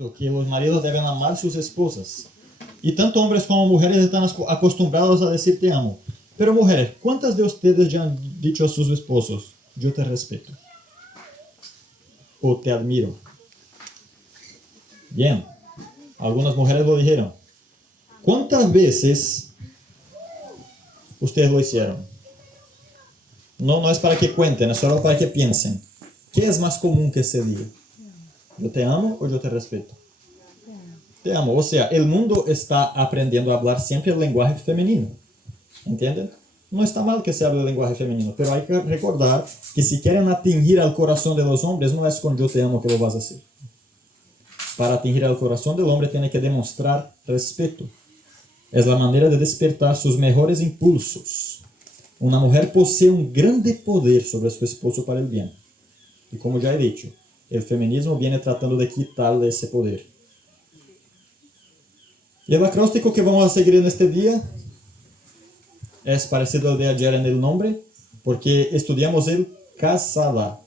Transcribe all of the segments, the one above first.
cierto que los maridos deben amar sus esposas. Y tanto hombres como mujeres están acostumbrados a decir te amo. Pero mujeres, ¿cuántas de ustedes ya han dicho a sus esposos, yo te respeto? O te admiro. Bien, algunas mujeres lo dijeron. ¿Cuántas veces ustedes lo hicieron? No es para que cuenten, es solo para que piensen. ¿Qué es más común que se diga? ¿Yo te amo o yo te respeto? Te amo. O sea, el mundo está aprendiendo a hablar siempre el lenguaje femenino. ¿Entienden? No está mal que se hable el lenguaje femenino, pero hay que recordar que si quieren atingir al corazón de los hombres, no es con yo te amo que lo vas a hacer. Para atingir al corazón del hombre tiene que demostrar respeto. Es la manera de despertar sus mejores impulsos. Una mujer posee un grande poder sobre su esposo para el bien. Y como ya he dicho, el feminismo viene tratando de quitarle ese poder. Y el acróstico que vamos a seguir en este día es parecido al de ayer en el nombre, porque estudiamos el casada.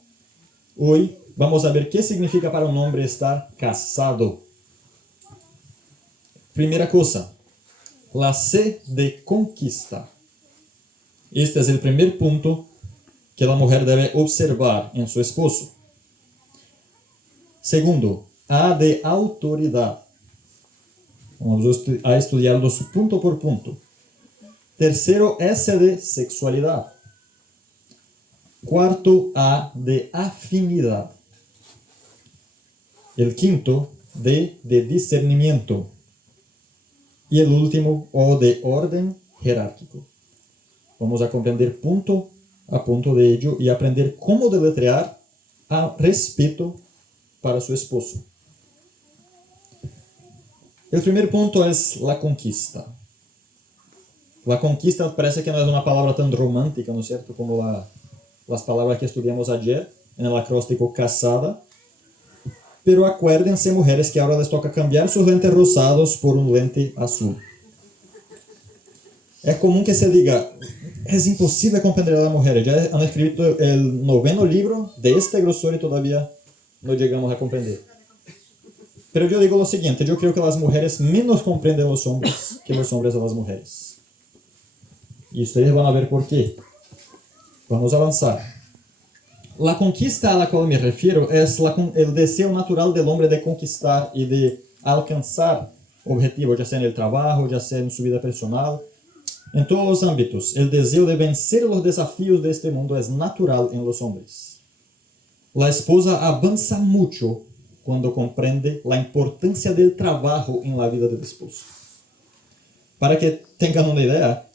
Hoy vamos a ver qué significa para un hombre estar casado. Primera cosa, la sed de conquista. Este es el primer punto que la mujer debe observar en su esposo. Segundo, A de autoridad. Vamos a estudiarlos punto por punto. Tercero, S de sexualidad. Cuarto, A de afinidad. El quinto, D de discernimiento. Y el último, O de orden jerárquico. Vamos a comprender punto a punto de ello y aprender cómo deletrear a respeto para su esposo. El primer punto es la conquista. La conquista parece que no es una palabra tan romántica, ¿no es cierto?, como las palabras que estudiamos ayer en el acróstico casada. Pero acuérdense, mujeres, que ahora les toca cambiar sus lentes rosados por un lente azul. Es común que se diga, es imposible comprender a las mujeres. Ya han escrito el 9º libro de este grosor y todavía no llegamos a comprender. Pero yo digo lo siguiente, yo creo que las mujeres menos comprenden a los hombres que los hombres a las mujeres. Y ustedes van a ver por qué. Vamos a avanzar. La conquista a la cual me refiero es el deseo natural del hombre de conquistar y de alcanzar objetivos, ya sea en el trabajo, ya sea en su vida personal. En todos los ámbitos, el deseo de vencer los desafíos de este mundo es natural en los hombres. La esposa avanza mucho cuando comprende la importancia del trabajo en la vida del esposo. Para que tengan una idea,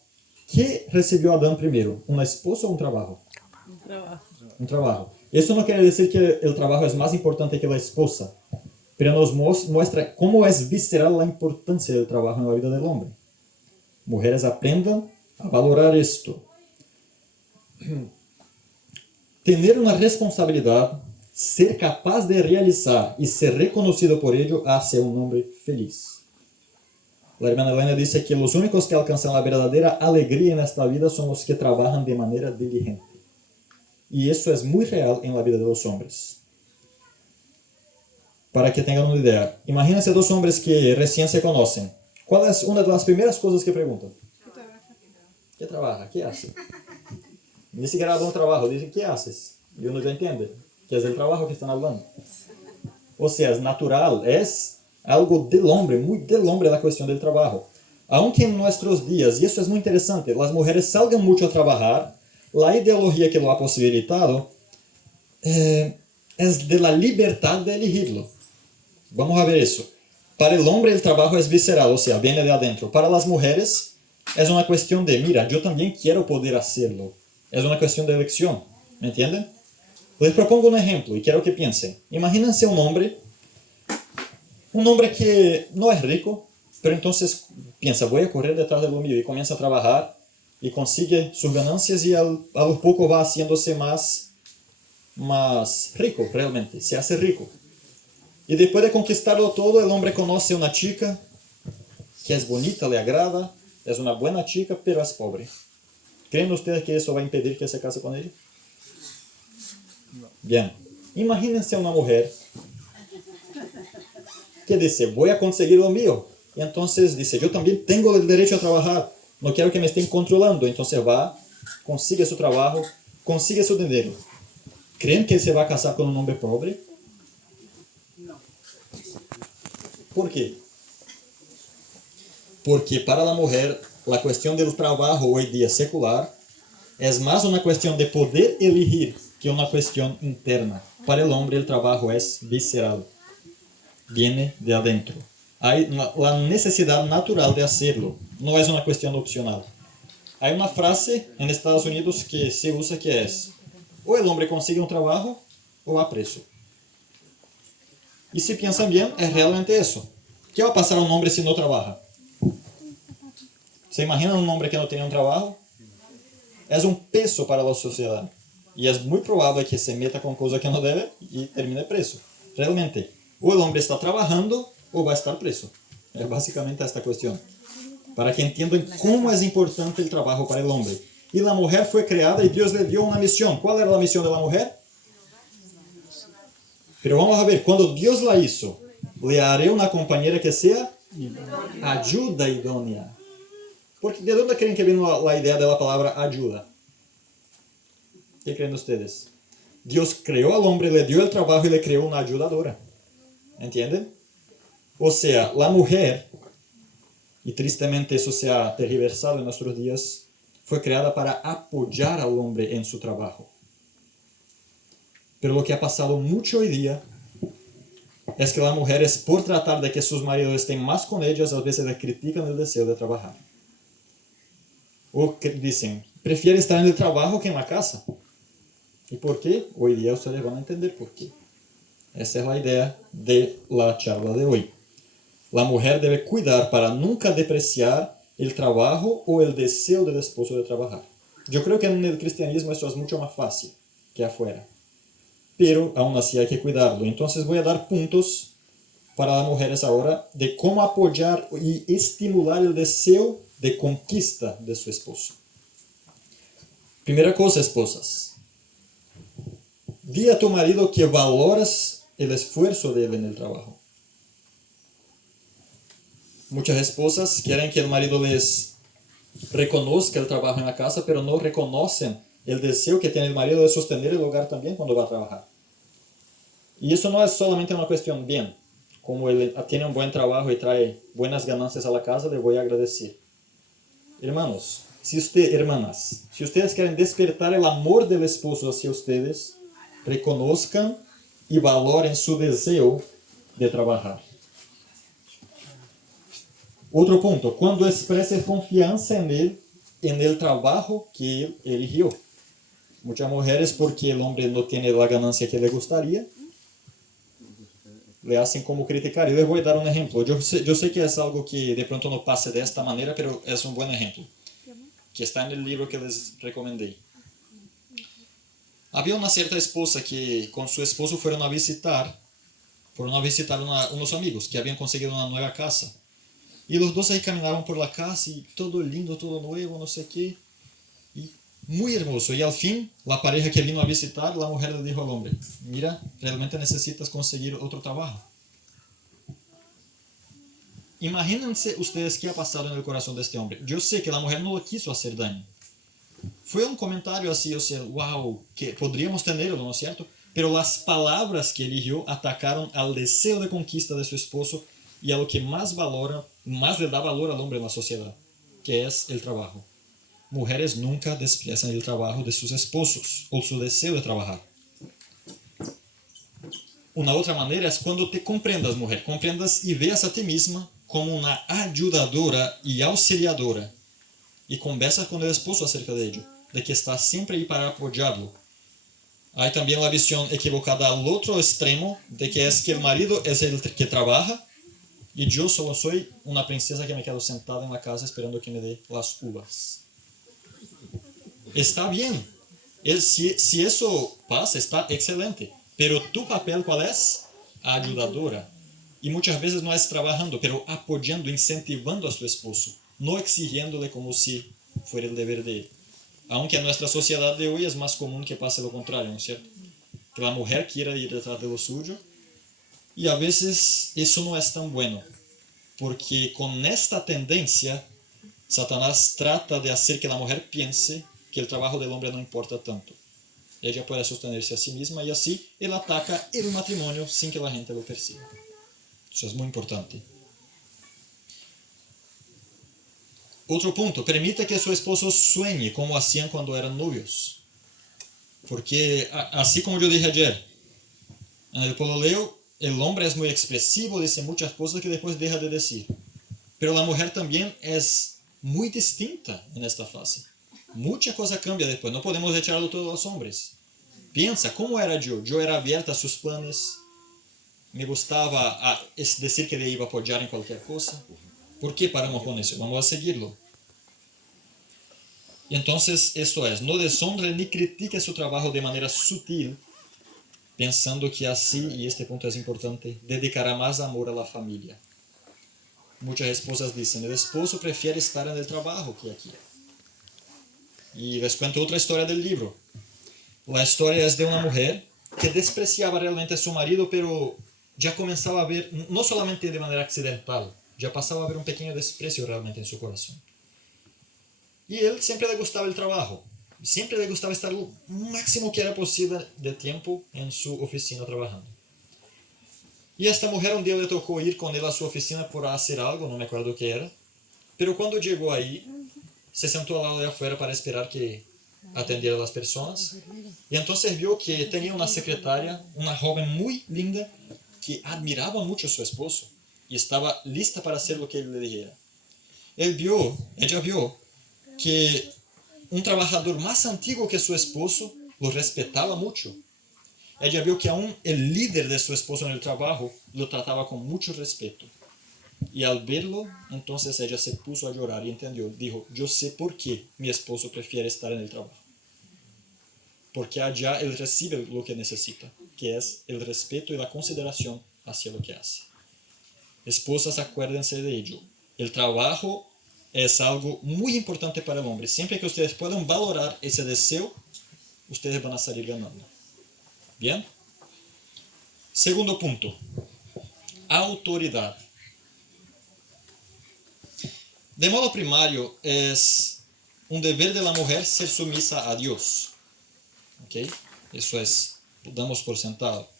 ¿qué recibió Adán primero? ¿Una esposa o un trabajo? Un trabajo. Un trabajo. Eso no quiere decir que el trabajo es más importante que la esposa, pero nos muestra cómo es visceral la importancia del trabajo en la vida del hombre. Mujeres, aprendan a valorar esto. Tener una responsabilidad, ser capaz de realizar y ser reconocido por ello hace a un hombre feliz. La hermana Elena dice que los únicos que alcanzan la verdadera alegría en esta vida son los que trabajan de manera diligente. Y eso es muy real en la vida de los hombres. Para que tengan una idea, imagínense dos hombres que recién se conocen. ¿Cuál es una de las primeras cosas que preguntan? ¿Qué trabaja? ¿Qué hace? Ni siquiera hablan trabajo, dicen ¿qué haces? Y uno ya entiende que es el trabajo que están hablando. O sea, es natural, es algo del hombre, muy del hombre la cuestión del trabajo. Aunque en nuestros días, y eso es muy interesante, las mujeres salgan mucho a trabajar, la ideología que lo ha posibilitado es de la libertad de elegirlo. Vamos a ver eso. Para el hombre el trabajo es visceral, o sea, viene de adentro. Para las mujeres es una cuestión de, mira, yo también quiero poder hacerlo. Es una cuestión de elección, ¿me entienden? Les propongo un ejemplo y quiero que piensen. Imagínense un hombre que no es rico, pero entonces piensa, voy a correr detrás de lo mío y comienza a trabajar y consigue sus ganancias y a lo poco va haciéndose más rico realmente, se hace rico. Y después de conquistarlo todo, el hombre conoce una chica que es bonita, le agrada, es una buena chica, pero es pobre. ¿Creen ustedes que eso va a impedir que se case con ella? No. Bien. Imagínense una mujer ¿Qué dice? Voy a conseguir lo mío. Entonces dice, yo también tengo el derecho a trabajar. No quiero que me estén controlando. Entonces va, consigue su trabajo, consigue su dinero. ¿Creen que se va a casar con un hombre pobre? ¿Por qué? Porque para la mujer la cuestión del trabajo hoy día secular es más una cuestión de poder elegir que una cuestión interna. Para el hombre el trabajo es visceral, viene de adentro. Hay la necesidad natural de hacerlo, no es una cuestión opcional. Hay una frase en Estados Unidos que se usa que es, o el hombre consigue un trabajo o va preso. Y si piensan bien, es realmente eso. ¿Qué va a pasar a un hombre si no trabaja? ¿Se imaginan un hombre que no tiene un trabajo? Es un peso para la sociedad. Y es muy probable que se meta con cosas que no debe y termine preso. Realmente, o el hombre está trabajando o va a estar preso. Es básicamente esta cuestión. Para que entiendan cómo es importante el trabajo para el hombre. Y la mujer fue creada y Dios le dio una misión. ¿Cuál era la misión de la mujer? Pero vamos a ver, cuando Dios la hizo, le haré una compañera que sea ayuda idónea. Porque ¿de dónde creen que vino la idea de la palabra ayuda? ¿Qué creen ustedes? Dios creó al hombre, le dio el trabajo y le creó una ayudadora. ¿Entienden? O sea, la mujer, y tristemente eso se ha tergiversado en nuestros días, fue creada para apoyar al hombre en su trabajo. Pero lo que ha pasado mucho hoy día es que las mujeres, por tratar de que sus maridos estén más con ellas, a veces le critican el deseo de trabajar. O que dicen, prefiere estar en el trabajo que en la casa. ¿Y por qué? Hoy día ustedes van a entender por qué. Esa es la idea de la charla de hoy. La mujer debe cuidar para nunca depreciar el trabajo o el deseo del esposo de trabajar. Yo creo que en el cristianismo eso es mucho más fácil que afuera. Pero aún así hay que cuidarlo. Entonces voy a dar puntos para las mujeres ahora de cómo apoyar y estimular el deseo de conquista de su esposo. Primera cosa, esposas. Di a tu marido que valoras el esfuerzo de él en el trabajo. Muchas esposas quieren que el marido les reconozca el trabajo en la casa, pero no reconocen el deseo que tiene el marido de sostener el hogar también cuando va a trabajar. Y eso no es solamente una cuestión bien. Como él tiene un buen trabajo y trae buenas ganancias a la casa, le voy a agradecer. Hermanos, hermanas, si ustedes quieren despertar el amor del esposo hacia ustedes, reconozcan y valoren su deseo de trabajar. Otro punto, cuando exprese confianza en él, en el trabajo que él eligió. Muchas mujeres, porque el hombre no tiene la ganancia que le gustaría, le hacen como criticar. Y les voy a dar un ejemplo. Yo sé que es algo que de pronto no pase de esta manera, pero es un buen ejemplo, que está en el libro que les recomendé. Había una cierta esposa que con su esposo fueron a visitar unos amigos que habían conseguido una nueva casa. Y los dos ahí caminaron por la casa y todo lindo, todo nuevo, no sé qué. Y muy hermoso. Y al fin, la pareja que vino a visitar, la mujer le dijo al hombre, mira, realmente necesitas conseguir otro trabajo. Imagínense ustedes qué ha pasado en el corazón de este hombre. Yo sé que la mujer no lo quiso hacer daño. Fue un comentario así, o sea, wow, que podríamos tenerlo, ¿no es cierto? Pero las palabras que eligió atacaron al deseo de conquista de su esposo y a lo que más le da valor al hombre en la sociedad, que es el trabajo. Mujeres nunca desprecian el trabajo de sus esposos o su deseo de trabajar. Una otra manera es cuando te comprendas, mujer, comprendas y veas a ti misma como una ayudadora y auxiliadora y conversas con el esposo acerca de ello, de que estás siempre ahí para apoyarlo. Hay también la visión equivocada al otro extremo, de que es que el marido es el que trabaja y yo solo soy una princesa que me quedo sentada en la casa esperando que me dé las uvas. Está bien. Si eso pasa, está excelente. Pero tu papel, ¿cuál es? Ayudadora. Y muchas veces no es trabajando, pero apoyando, incentivando a su esposo. No exigiéndole como si fuera el deber de él. Aunque en nuestra sociedad de hoy es más común que pase lo contrario, ¿no es cierto? Que la mujer quiera ir detrás de lo suyo Y a veces eso no es tan bueno, porque con esta tendencia, Satanás trata de hacer que la mujer piense que el trabajo del hombre no importa tanto. Ella puede sostenerse a sí misma y así él ataca el matrimonio sin que la gente lo perciba. Eso es muy importante. Otro punto, permita que su esposo sueñe como hacían cuando eran novios. Porque así como yo dije ayer, en el pololeo el hombre es muy expresivo, dice muchas cosas que después deja de decir. Pero la mujer también es muy distinta en esta fase. Mucha cosa cambia después, no podemos echarlo todo a los hombres. Piensa, ¿cómo era yo? Yo era abierta a sus planes, me gustaba decir que le iba a apoyar en cualquier cosa. ¿Por qué paramos con eso? Vamos a seguirlo. Y entonces esto es, no deshonre ni critique su trabajo de manera sutil, pensando que así, y este punto es importante, dedicará más amor a la familia. Muchas esposas dicen, el esposo prefiere estar en el trabajo que aquí. Y les cuento otra historia del libro. La historia es de una mujer que despreciaba realmente a su marido, pero ya comenzaba a ver, no solamente de manera accidental, ya pasaba a ver un pequeño desprecio realmente en su corazón. Y él siempre le gustaba el trabajo, siempre le gustaba estar lo máximo que era posible de tiempo en su oficina trabajando. Y a esta mujer un día le tocó ir con él a su oficina por hacer algo, no me acuerdo qué era, pero cuando llegó ahí, se sentó al lado de afuera para esperar que atendiera a las personas, y entonces vio que tenía una secretaria, una joven muy linda, que admiraba mucho a su esposo, y estaba lista para hacer lo que él le dijera. Ella vio que un trabajador más antiguo que su esposo lo respetaba mucho. Ella vio que aún el líder de su esposo en el trabajo lo trataba con mucho respeto. Y al verlo, entonces ella se puso a llorar y entendió. Dijo, yo sé por qué mi esposo prefiere estar en el trabajo. Porque allá él recibe lo que necesita, que es el respeto y la consideración hacia lo que hace. Esposas, acuérdense de ello. El trabajo es algo muy importante para el hombre. Siempre que ustedes puedan valorar ese deseo, ustedes van a salir ganando. ¿Bien? Segundo punto. Autoridad. De modo primario, es un deber de la mujer ser sumisa a Dios. ¿Ok? Eso es, damos por sentado.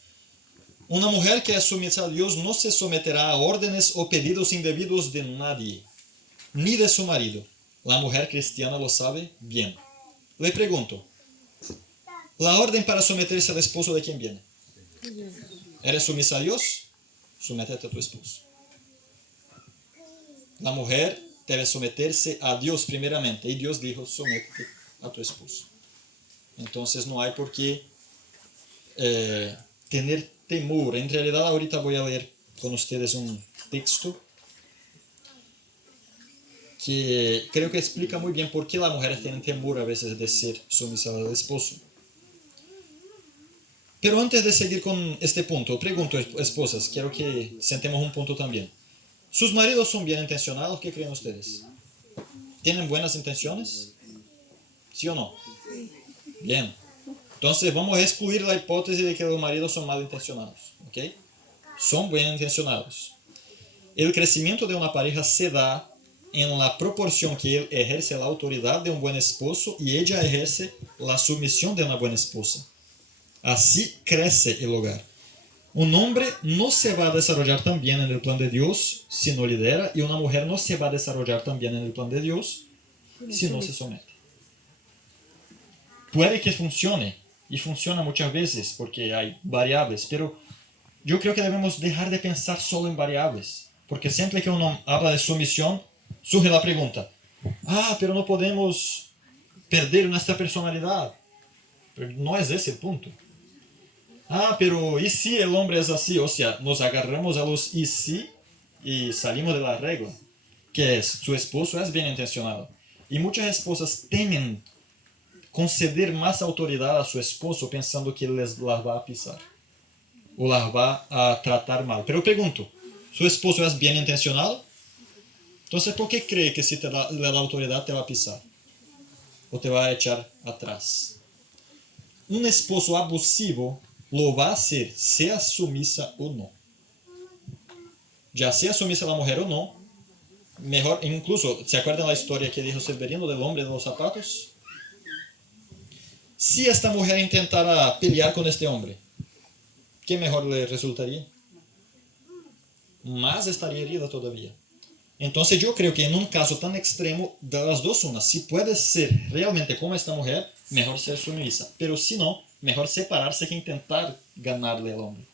Una mujer que es sumisa a Dios no se someterá a órdenes o pedidos indebidos de nadie, ni de su marido. La mujer cristiana lo sabe bien. Le pregunto, ¿la orden para someterse al esposo de quién viene? ¿Eres sumisa a Dios? Sométete a tu esposo. La mujer debe someterse a Dios primeramente, y Dios dijo, sométete a tu esposo. Entonces no hay por qué tener temor. En realidad ahorita voy a leer con ustedes un texto que creo que explica muy bien por qué las mujeres tienen temor a veces de ser sumisas al esposo. Pero antes de seguir con este punto, pregunto, esposas, quiero que sentemos un punto también. ¿Sus maridos son bien intencionados? ¿Qué creen ustedes? ¿Tienen buenas intenciones? ¿Sí o no? Bien. Entonces vamos a excluir la hipótesis de que los maridos son mal intencionados. ¿Ok? Son bien intencionados. El crecimiento de una pareja se da en la proporción que él ejerce la autoridad de un buen esposo y ella ejerce la sumisión de una buena esposa. Así crece el hogar. Un hombre no se va a desarrollar tan bien en el plan de Dios si no lidera, y una mujer no se va a desarrollar tan bien en el plan de Dios si no se somete. Puede que funcione, y funciona muchas veces porque hay variables, pero yo creo que debemos dejar de pensar solo en variables, porque siempre que uno habla de sumisión, surge la pregunta, pero no podemos perder nuestra personalidad. Pero no es ese el punto. Pero ¿y si el hombre es así? O sea, nos agarramos a los y si y salimos de la regla, que es, su esposo es bien intencionado. Y muchas esposas temen conceder más autoridad a su esposo pensando que él las va a pisar o las va a tratar mal. Pero pregunto, ¿su esposo es bien intencionado? Entonces, ¿por qué cree que si te da la autoridad te va a pisar o te va a echar atrás? Un esposo abusivo lo va a hacer, sea sumisa o no. ya sea sumisa la mujer o no, mejor, incluso, ¿se acuerdan la historia que dijo Severino del hombre de los zapatos? Si esta mujer intentara pelear con este hombre, ¿qué mejor le resultaría? Más estaría herida todavía. Entonces yo creo que en un caso tan extremo, de las dos unas, si puedes ser realmente como esta mujer, mejor ser sumisa. Pero si no, mejor separarse que intentar ganarle al hombre.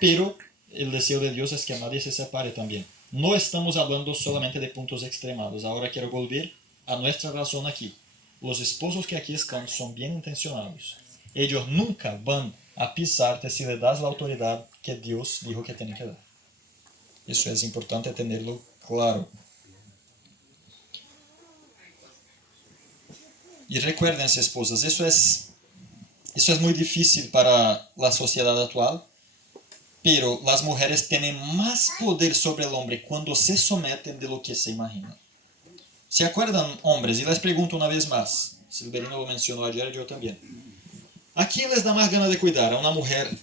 Pero el deseo de Dios es que nadie se separe también. No estamos hablando solamente de puntos extremados. Ahora quiero volver a nuestra razón aquí. Los esposos que aquí están son bien intencionados. Ellos nunca van a pisarte si le das la autoridad que Dios dijo que tiene que dar. Eso es importante tenerlo claro. Y recuérdense, esposas, eso es muy difícil para la sociedad actual, pero las mujeres tienen más poder sobre el hombre cuando se someten de lo que se imaginan. ¿Se acuerdan, hombres? Y les pregunto una vez más, Silverino lo mencionó ayer, yo también. ¿A quién les da más ganas de cuidar? ¿A una mujer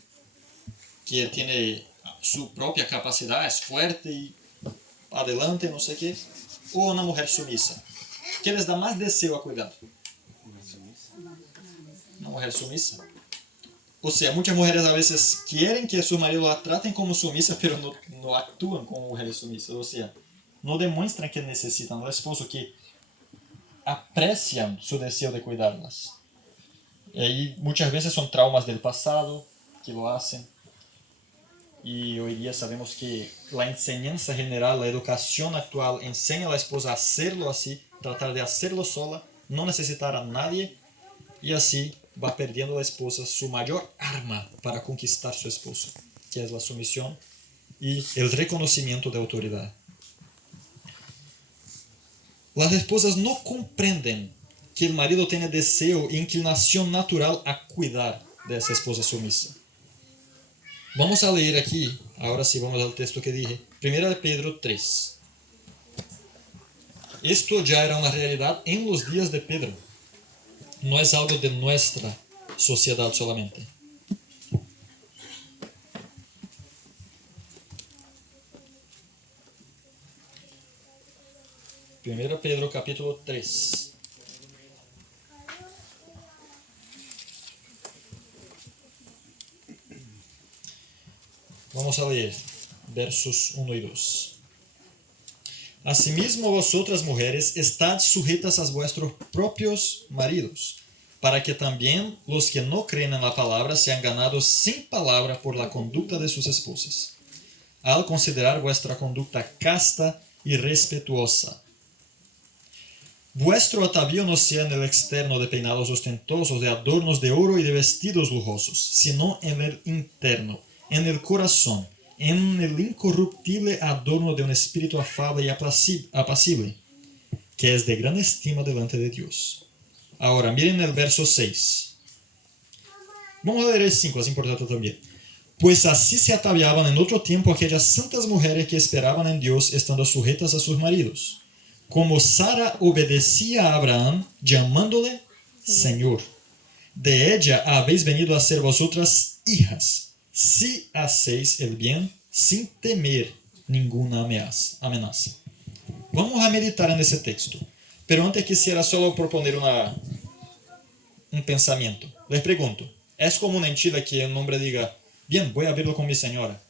que tiene su propia capacidad, es fuerte y adelante, no sé qué, o una mujer sumisa? ¿Qué les da más deseo a cuidar? Una mujer sumisa. O sea, muchas mujeres a veces quieren que su marido la traten como sumisa, pero no actúan como mujeres sumisas. O sea, no demuestran que necesitan al esposo, que aprecian su deseo de cuidarlas. Y ahí muchas veces son traumas del pasado que lo hacen. Y hoy día sabemos que la enseñanza general, la educación actual enseña a la esposa a hacerlo así, tratar de hacerlo sola, no necesitar a nadie, y así va perdiendo la esposa su mayor arma para conquistar su esposo, que es la sumisión y el reconocimiento de autoridad. Las esposas no comprenden que el marido tiene deseo e inclinación natural a cuidar de esa esposa sumisa. Vamos a leer aquí, ahora sí vamos al texto que dije, 1 Pedro 3. Esto ya era una realidad en los días de Pedro. No es algo de nuestra sociedad solamente. Primero Pedro capítulo 3. Vamos a leer versos 1 y 2. Asimismo vosotras mujeres, estad sujetas a vuestros propios maridos, para que también los que no creen en la palabra sean ganados sin palabra por la conducta de sus esposas, al considerar vuestra conducta casta y respetuosa. Vuestro atavío no sea en el externo de peinados ostentosos, de adornos de oro y de vestidos lujosos, sino en el interno, en el corazón, en el incorruptible adorno de un espíritu afable y apacible, que es de gran estima delante de Dios. Ahora, miren el verso 6. Vamos a leer el 5, es importante también. Pues así se ataviaban en otro tiempo aquellas santas mujeres que esperaban en Dios, estando sujetas a sus maridos. Como Sara obedecía a Abraham, llamándole Señor. De ella habéis venido a ser vosotras hijas, si hacéis el bien sin temer ninguna amenaza. Vamos a meditar en ese texto. Pero antes quisiera solo proponer un pensamiento. Les pregunto, ¿es común en Chile que un hombre diga, bien, voy a verlo con mi señora?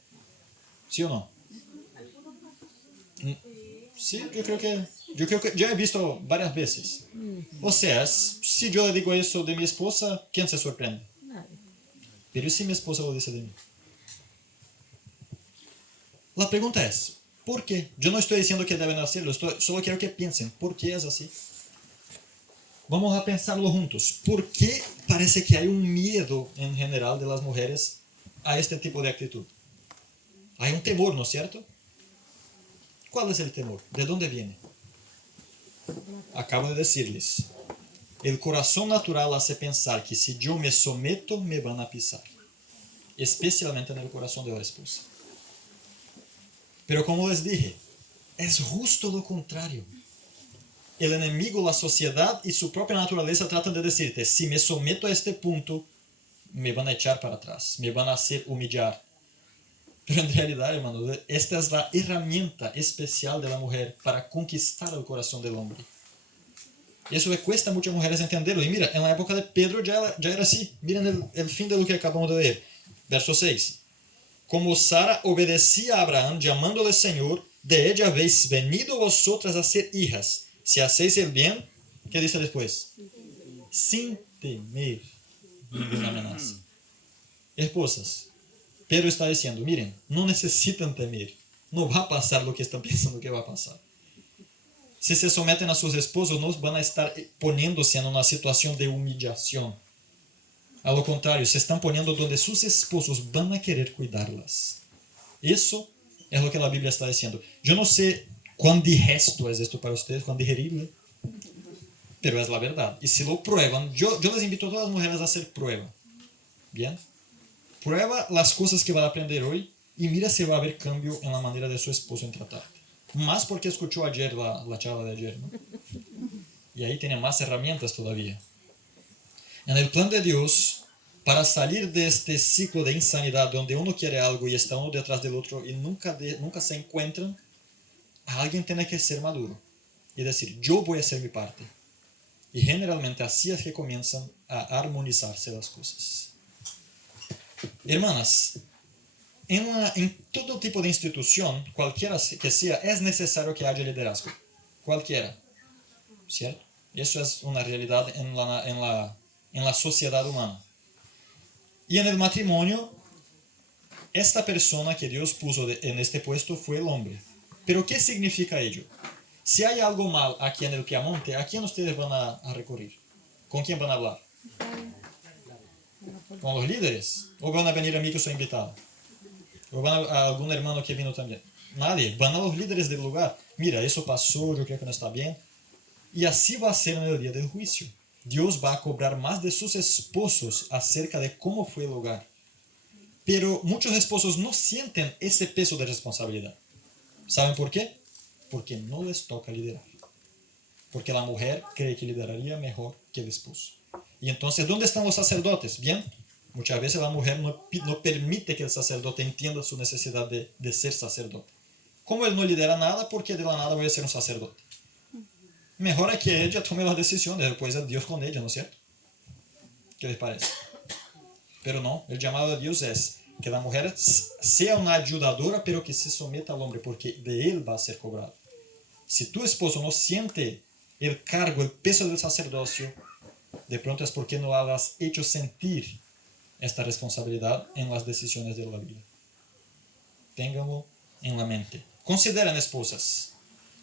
¿Sí o no? Sí, yo creo que ya he visto varias veces. O sea, si yo le digo eso de mi esposa, ¿quién se sorprende? Pero si mi esposa lo dice de mí. La pregunta es, ¿por qué? Yo no estoy diciendo que deben hacerlo, solo quiero que piensen, ¿por qué es así? Vamos a pensarlo juntos. ¿Por qué parece que hay un miedo en general de las mujeres a este tipo de actitud? Hay un temor, ¿no es cierto? ¿Cuál es el temor? ¿De dónde viene? Acabo de decirles. El corazón natural hace pensar que si yo me someto, me van a pisar. Especialmente en el corazón de la esposa. Pero como les dije, es justo lo contrario. El enemigo, la sociedad y su propia naturaleza tratan de decirte, si me someto a este punto, me van a echar para atrás, me van a hacer humillar. Pero en realidad, hermanos, esta es la herramienta especial de la mujer para conquistar el corazón del hombre. Eso le cuesta a muchas mujeres entenderlo. Y mira, en la época de Pedro ya era así. Miren el fin de lo que acabamos de leer. Verso 6. Como Sara obedecía a Abraham, llamándole Señor, de ella habéis venido vosotras a ser hijas. Si hacéis el bien, ¿qué dice después? Sin temer ninguna amenaza. Esposas, Pedro está diciendo, miren, no necesitan temer. No va a pasar lo que están pensando que va a pasar. Si se someten a sus esposos, no van a estar poniéndose en una situación de humillación. A lo contrario, se están poniendo donde sus esposos van a querer cuidarlas. Eso es lo que la Biblia está diciendo. Yo no sé cuán digesto es esto para ustedes, cuán digerible, pero es la verdad. Y si lo prueban, yo les invito a todas las mujeres a hacer prueba. ¿Bien? Prueba las cosas que va a aprender hoy y mira si va a haber cambio en la manera de su esposo en tratarte. Más porque escuchó ayer la charla de ayer, ¿no? Y ahí tiene más herramientas todavía. En el plan de Dios, para salir de este ciclo de insanidad donde uno quiere algo y está uno detrás del otro y nunca se encuentran, alguien tiene que ser maduro y decir, yo voy a hacer mi parte. Y generalmente así es que comienzan a armonizarse las cosas. Hermanas, en todo tipo de institución, cualquiera que sea, es necesario que haya liderazgo. Cualquiera. ¿Cierto? Eso es una realidad en la sociedad humana. Y en el matrimonio, esta persona que Dios puso en este puesto fue el hombre. Pero ¿qué significa ello? Si hay algo mal aquí en el Piamonte, ¿a quién ustedes van a recurrir? ¿Con quién van a hablar? ¿Con los líderes? ¿O van a venir a mí que soy invitado? ¿O van a algún hermano que vino también? Nadie. Van a los líderes del lugar. Mira, eso pasó, yo creo que no está bien. Y así va a ser en el día del juicio. Dios va a cobrar más de sus esposos acerca de cómo fue el hogar. Pero muchos esposos no sienten ese peso de responsabilidad. ¿Saben por qué? Porque no les toca liderar. Porque la mujer cree que lideraría mejor que el esposo. Y entonces, ¿dónde están los sacerdotes? Bien, muchas veces la mujer no permite que el sacerdote entienda su necesidad de ser sacerdote. Como él no lidera nada, porque de la nada voy a ser un sacerdote. Mejor es que ella tome las decisiones, después es Dios con ella, ¿no es cierto? ¿Qué les parece? Pero no, el llamado de Dios es que la mujer sea una ayudadora, pero que se someta al hombre, porque de él va a ser cobrado. Si tu esposo no siente el cargo, el peso del sacerdocio, de pronto es porque no has hecho sentir esta responsabilidad en las decisiones de la vida. Ténganlo en la mente. Consideren, esposas,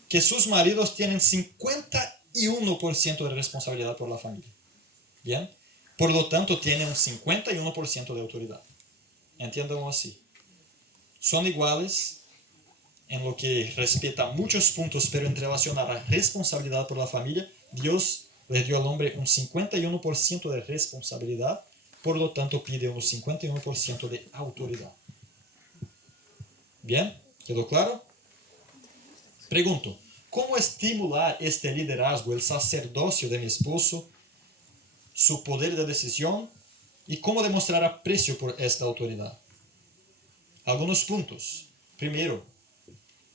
que sus maridos tienen 51% de responsabilidad por la familia. ¿Bien? Por lo tanto, tienen un 51% de autoridad. Entiéndanlo así. Son iguales en lo que respecta a muchos puntos, pero en relación a la responsabilidad por la familia, Dios le dio al hombre un 51% de responsabilidad, por lo tanto pide un 51% de autoridad. ¿Bien? ¿Quedó claro? Pregunto, ¿cómo estimular este liderazgo, el sacerdocio de mi esposo, su poder de decisión y cómo demostrar aprecio por esta autoridad? Algunos puntos. Primero,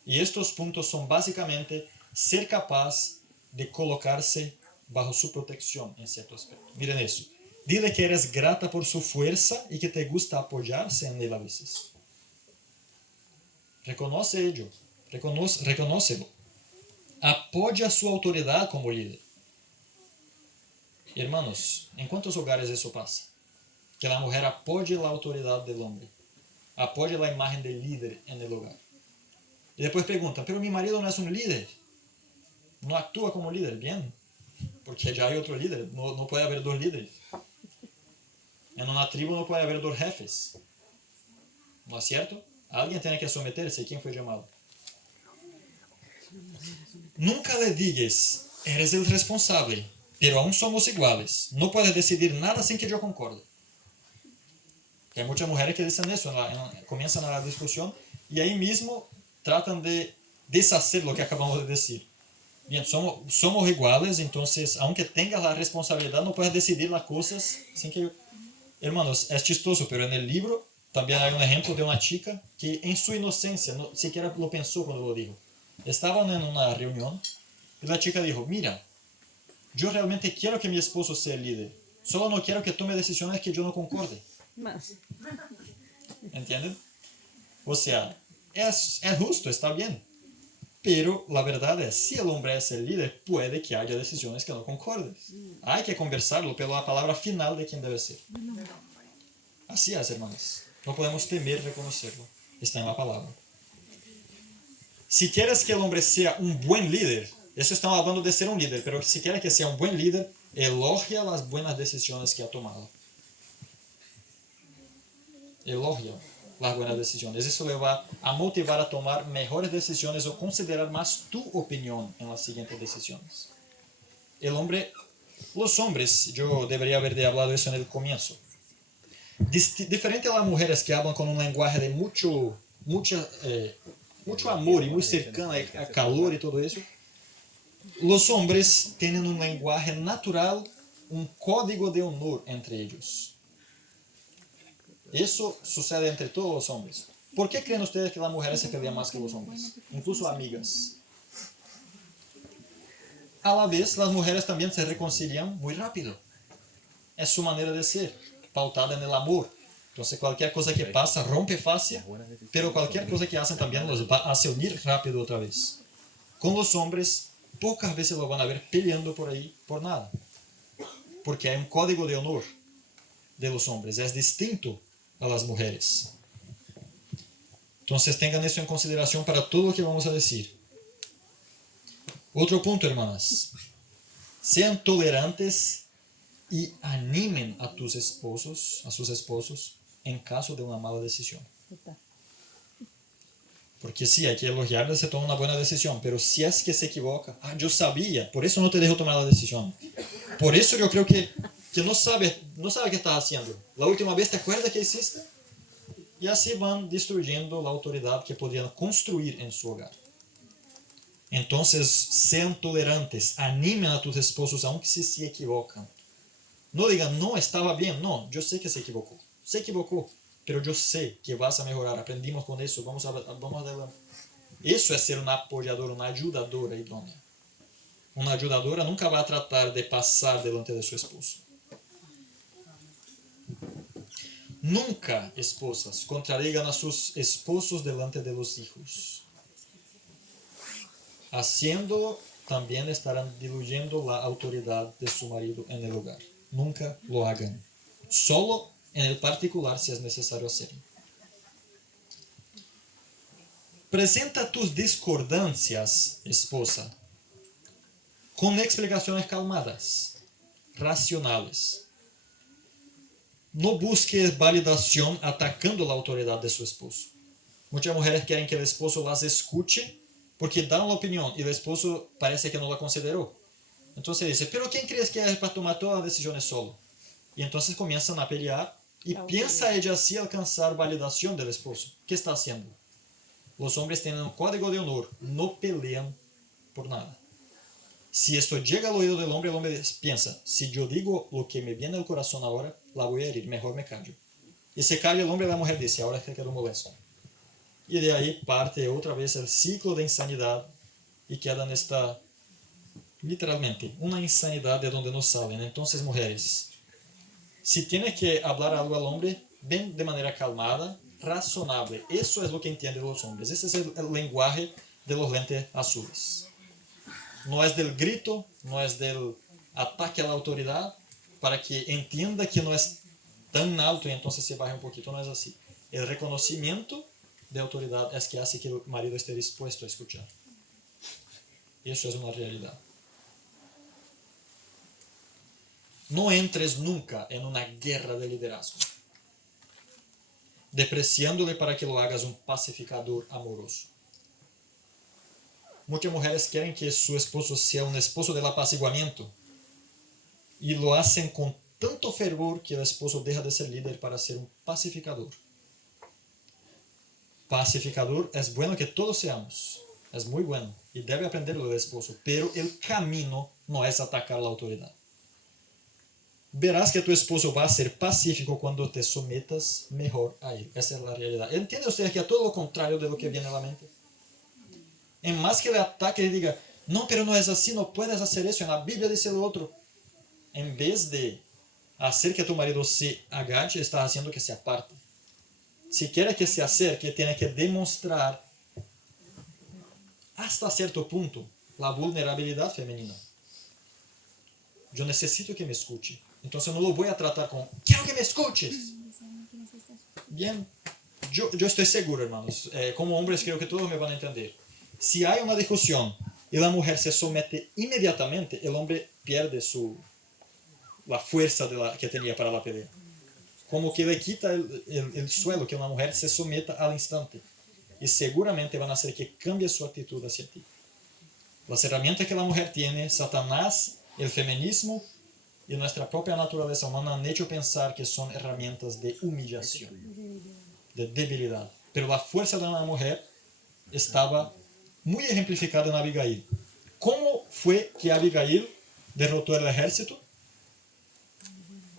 y estos puntos son básicamente ser capaz de colocarse bajo su protección en cierto aspecto. Miren eso. Dile que eres grata por su fuerza y que te gusta apoyarse en él a veces. Reconoce ello. Reconócelo. Apoya su autoridad como líder. Hermanos, ¿en cuántos hogares eso pasa? Que la mujer apoye la autoridad del hombre. Apoye la imagen del líder en el hogar. Y después preguntan, pero mi marido no es un líder. No actúa como líder. Bien, porque ya hay otro líder. No puede haber dos líderes. En una tribu no puede haber dos jefes. ¿No es cierto? Alguien tiene que someterse. ¿Quién fue llamado? Nunca le digas, eres el responsable, pero aún somos iguales. No puedes decidir nada sin que yo concorde. Y hay muchas mujeres que dicen eso, comienzan la discusión y ahí mismo tratan de deshacer lo que acabamos de decir. Bien, somos iguales, entonces, aunque tengas la responsabilidad, no puedes decidir las cosas sin que... Hermanos, es chistoso, pero en el libro También hay un ejemplo de una chica que en su inocencia, no siquiera lo pensó cuando lo dijo. Estaban en una reunión y la chica dijo, mira, yo realmente quiero que mi esposo sea el líder, solo no quiero que tome decisiones que yo no concorde. ¿Entienden? O sea, es justo, está bien. Pero la verdad es, si el hombre es el líder, puede que haya decisiones que no concordes. Hay que conversarlo, pero la palabra final de quién debe ser. Así es, hermanos. No podemos temer reconocerlo. Está en la palabra. Si quieres que el hombre sea un buen líder, eso estamos hablando de ser un líder, pero si quieres que sea un buen líder, elogia las buenas decisiones que ha tomado. Elogia las buenas decisiones. Eso le va a motivar a tomar mejores decisiones o considerar más tu opinión en las siguientes decisiones. Los hombres, yo debería haber hablado eso en el comienzo. Diferente a las mujeres que hablan con un lenguaje de mucho amor y muy cercano a calor y todo eso, los hombres tienen un lenguaje natural, un código de honor entre ellos. Eso sucede entre todos los hombres. ¿Por qué creen ustedes que las mujeres se pelean más que los hombres? Incluso amigas. A la vez, las mujeres también se reconcilian muy rápido. Es su manera de ser, pautada en el amor. Entonces, cualquier cosa que pasa rompe fácil, pero cualquier cosa que hacen también los va a unir rápido otra vez. Con los hombres, pocas veces lo van a ver peleando por ahí por nada. Porque hay un código de honor de los hombres. Es distinto a las mujeres. Entonces tengan eso en consideración para todo lo que vamos a decir. Otro punto, hermanas. Sean tolerantes y animen a sus esposos, en caso de una mala decisión. Porque sí, hay que elogiarles si toma una buena decisión, pero si es que se equivoca, yo sabía, por eso no te dejo tomar la decisión. Por eso yo creo que no sabe qué estás haciendo. La última vez, ¿te acuerdas que hiciste? Y así van destruyendo la autoridad que podrían construir en su hogar. Entonces, sean tolerantes, animen a tus esposos aunque se equivocan. No digan, no, estaba bien, no, yo sé que se equivocó, pero yo sé que vas a mejorar, aprendimos con eso, vamos adelante. Eso es ser una apoyadora, una ayudadora idónea. Una ayudadora nunca va a tratar de pasar delante de su esposo. Nunca, esposas, contradigan a sus esposos delante de los hijos. Haciéndolo, también estarán diluyendo la autoridad de su marido en el hogar. Nunca lo hagan. Solo en el particular si es necesario hacerlo. Presenta tus discordancias, esposa, con explicaciones calmadas, racionales. No busques validación atacando la autoridad de su esposo. Muchas mujeres quieren que el esposo las escuche porque dan la opinión y el esposo parece que no la consideró. Entonces dice, ¿pero quién crees que es para tomar todas las decisiones solo? Y entonces comienzan a pelear y piensa ella así alcanzar validación del esposo. ¿Qué está haciendo? Los hombres tienen un código de honor, no pelean por nada. Si esto llega al oído del hombre, el hombre piensa, si yo digo lo que me viene al corazón ahora, la voy a herir, mejor me callo. Y se calla el hombre y la mujer dice, ahora es que quedó molesto. Y de ahí parte otra vez el ciclo de insanidad y queda en esta, literalmente, una insanidad de donde no salen. Entonces, mujeres, si tienes que hablar algo al hombre, ven de manera calmada, razonable. Eso es lo que entienden los hombres. Ese es el lenguaje de los lentes azules. No es del grito, no es del ataque a la autoridad, para que entienda que no es tan alto y entonces se baje un poquito. No es así. El reconocimiento de autoridad es que hace que el marido esté dispuesto a escuchar. Eso es una realidad. No entres nunca en una guerra de liderazgo, depreciándole para que lo hagas un pacificador amoroso. Muchas mujeres quieren que su esposo sea un esposo del apaciguamiento y lo hacen con tanto fervor que el esposo deja de ser líder para ser un pacificador. Pacificador es bueno que todos seamos, es muy bueno y debe aprenderlo del esposo, pero el camino no es atacar la autoridad. verás que tu esposo va a ser pacífico cuando te sometas mejor a él. Esa es la realidad. ¿Entiende usted que es todo lo contrario de lo que viene a la mente? En más que le ataque y diga, no, pero no es así, no puedes hacer eso, en la Biblia dice lo otro. En vez de hacer que tu marido se agache, estás haciendo que se aparte. Si quiere que se acerque, tiene que demostrar hasta cierto punto la vulnerabilidad femenina. Yo necesito que me escuche. Entonces no lo voy a tratar con, quiero que me escuches. Bien, yo estoy seguro, hermanos, como hombres creo que todos me van a entender. Si hay una discusión y la mujer se somete inmediatamente, el hombre pierde la fuerza que tenía para la pelea. Como que le quita el suelo que una mujer se someta al instante. Y seguramente van a hacer que cambie su actitud hacia ti. Las herramientas que la mujer tiene, Satanás, el feminismo y nuestra propia naturaleza humana han hecho pensar que son herramientas de humillación, de debilidad. Pero la fuerza de una mujer estaba muy ejemplificada en Abigail. ¿Cómo fue que Abigail derrotó el ejército?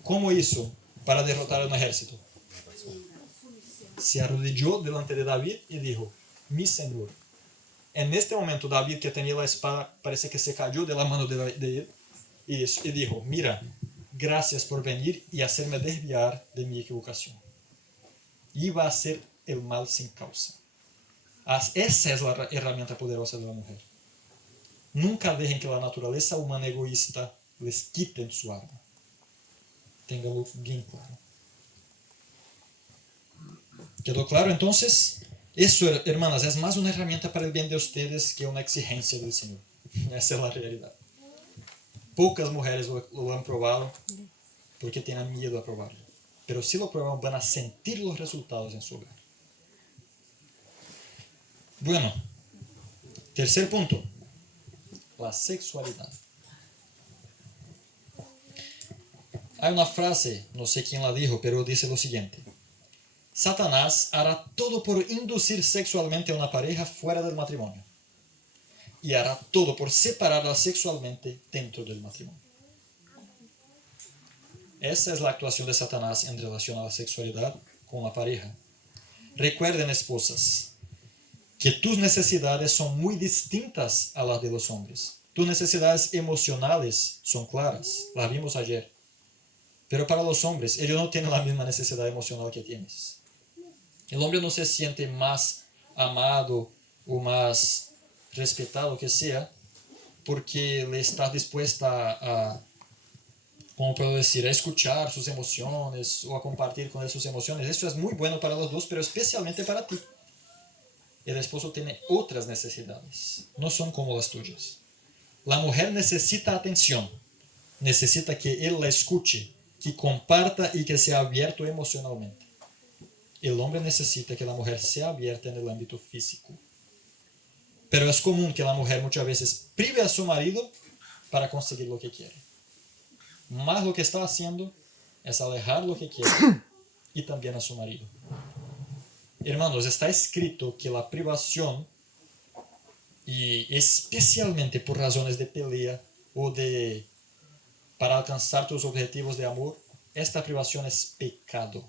¿Cómo hizo para derrotar un ejército? Se arrodilló delante de David y dijo, mi señor. En este momento David, que tenía la espada, parece que se cayó de la mano de él y dijo, mira, gracias por venir y hacerme desviar de mi equivocación. Iba a hacer el mal sin causa. Esa es la herramienta poderosa de la mujer. Nunca dejen que la naturaleza humana egoísta les quite su arma. Téngalo bien claro. ¿Quedó claro entonces? Eso, hermanas, es más una herramienta para el bien de ustedes que una exigencia del Señor. Esa es la realidad. Pocas mujeres lo han probado porque tienen miedo a probarlo. Pero si lo prueban, van a sentir los resultados en su hogar. Bueno, tercer punto. La sexualidad. Hay una frase, no sé quién la dijo, pero dice lo siguiente. Satanás hará todo por inducir sexualmente a una pareja fuera del matrimonio. Y hará todo por separarla sexualmente dentro del matrimonio. Esa es la actuación de Satanás en relación a la sexualidad con la pareja. Recuerden, esposas, que tus necesidades son muy distintas a las de los hombres. Tus necesidades emocionales son claras, las vimos ayer. Pero para los hombres, ellos no tienen la misma necesidad emocional que tienes. El hombre no se siente más amado o más respetado que sea porque le está dispuesta a como puedo decir, a escuchar sus emociones o a compartir con él sus emociones. Esto es muy bueno para los dos, pero especialmente para ti. El esposo tiene otras necesidades, no son como las tuyas. La mujer necesita atención, necesita que él la escuche, que comparta y que sea abierto emocionalmente. El hombre necesita que la mujer sea abierta en el ámbito físico. Pero es común que la mujer muchas veces prive a su marido para conseguir lo que quiere. Más lo que está haciendo es alejar lo que quiere y también a su marido. Hermanos, está escrito que la privación, y especialmente por razones de pelea o para alcanzar tus objetivos de amor, esta privación es pecado.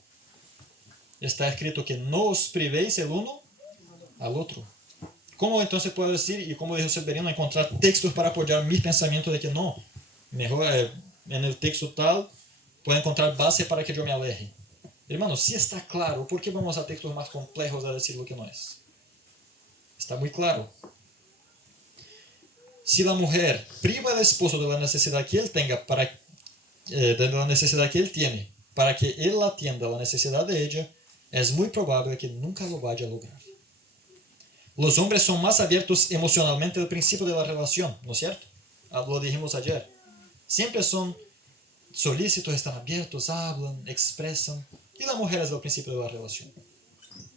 Está escrito que no os privéis el uno al otro. ¿Cómo entonces puedo decir, y como dijo Severino, encontrar textos para apoyar mi pensamiento de que no, mejor en el texto tal, puedo encontrar base para que yo me aleje? Hermanos, si está claro, ¿por qué vamos a textos más complejos a decir lo que no es? Está muy claro. Si la mujer priva al esposo de la necesidad que él tenga de la necesidad que él tiene para que él atienda la necesidad de ella, es muy probable que nunca lo vaya a lograr. Los hombres son más abiertos emocionalmente al principio de la relación, ¿no es cierto? Lo dijimos ayer. Siempre son solícitos, están abiertos, hablan, expresan. Y la mujer es al principio de la relación,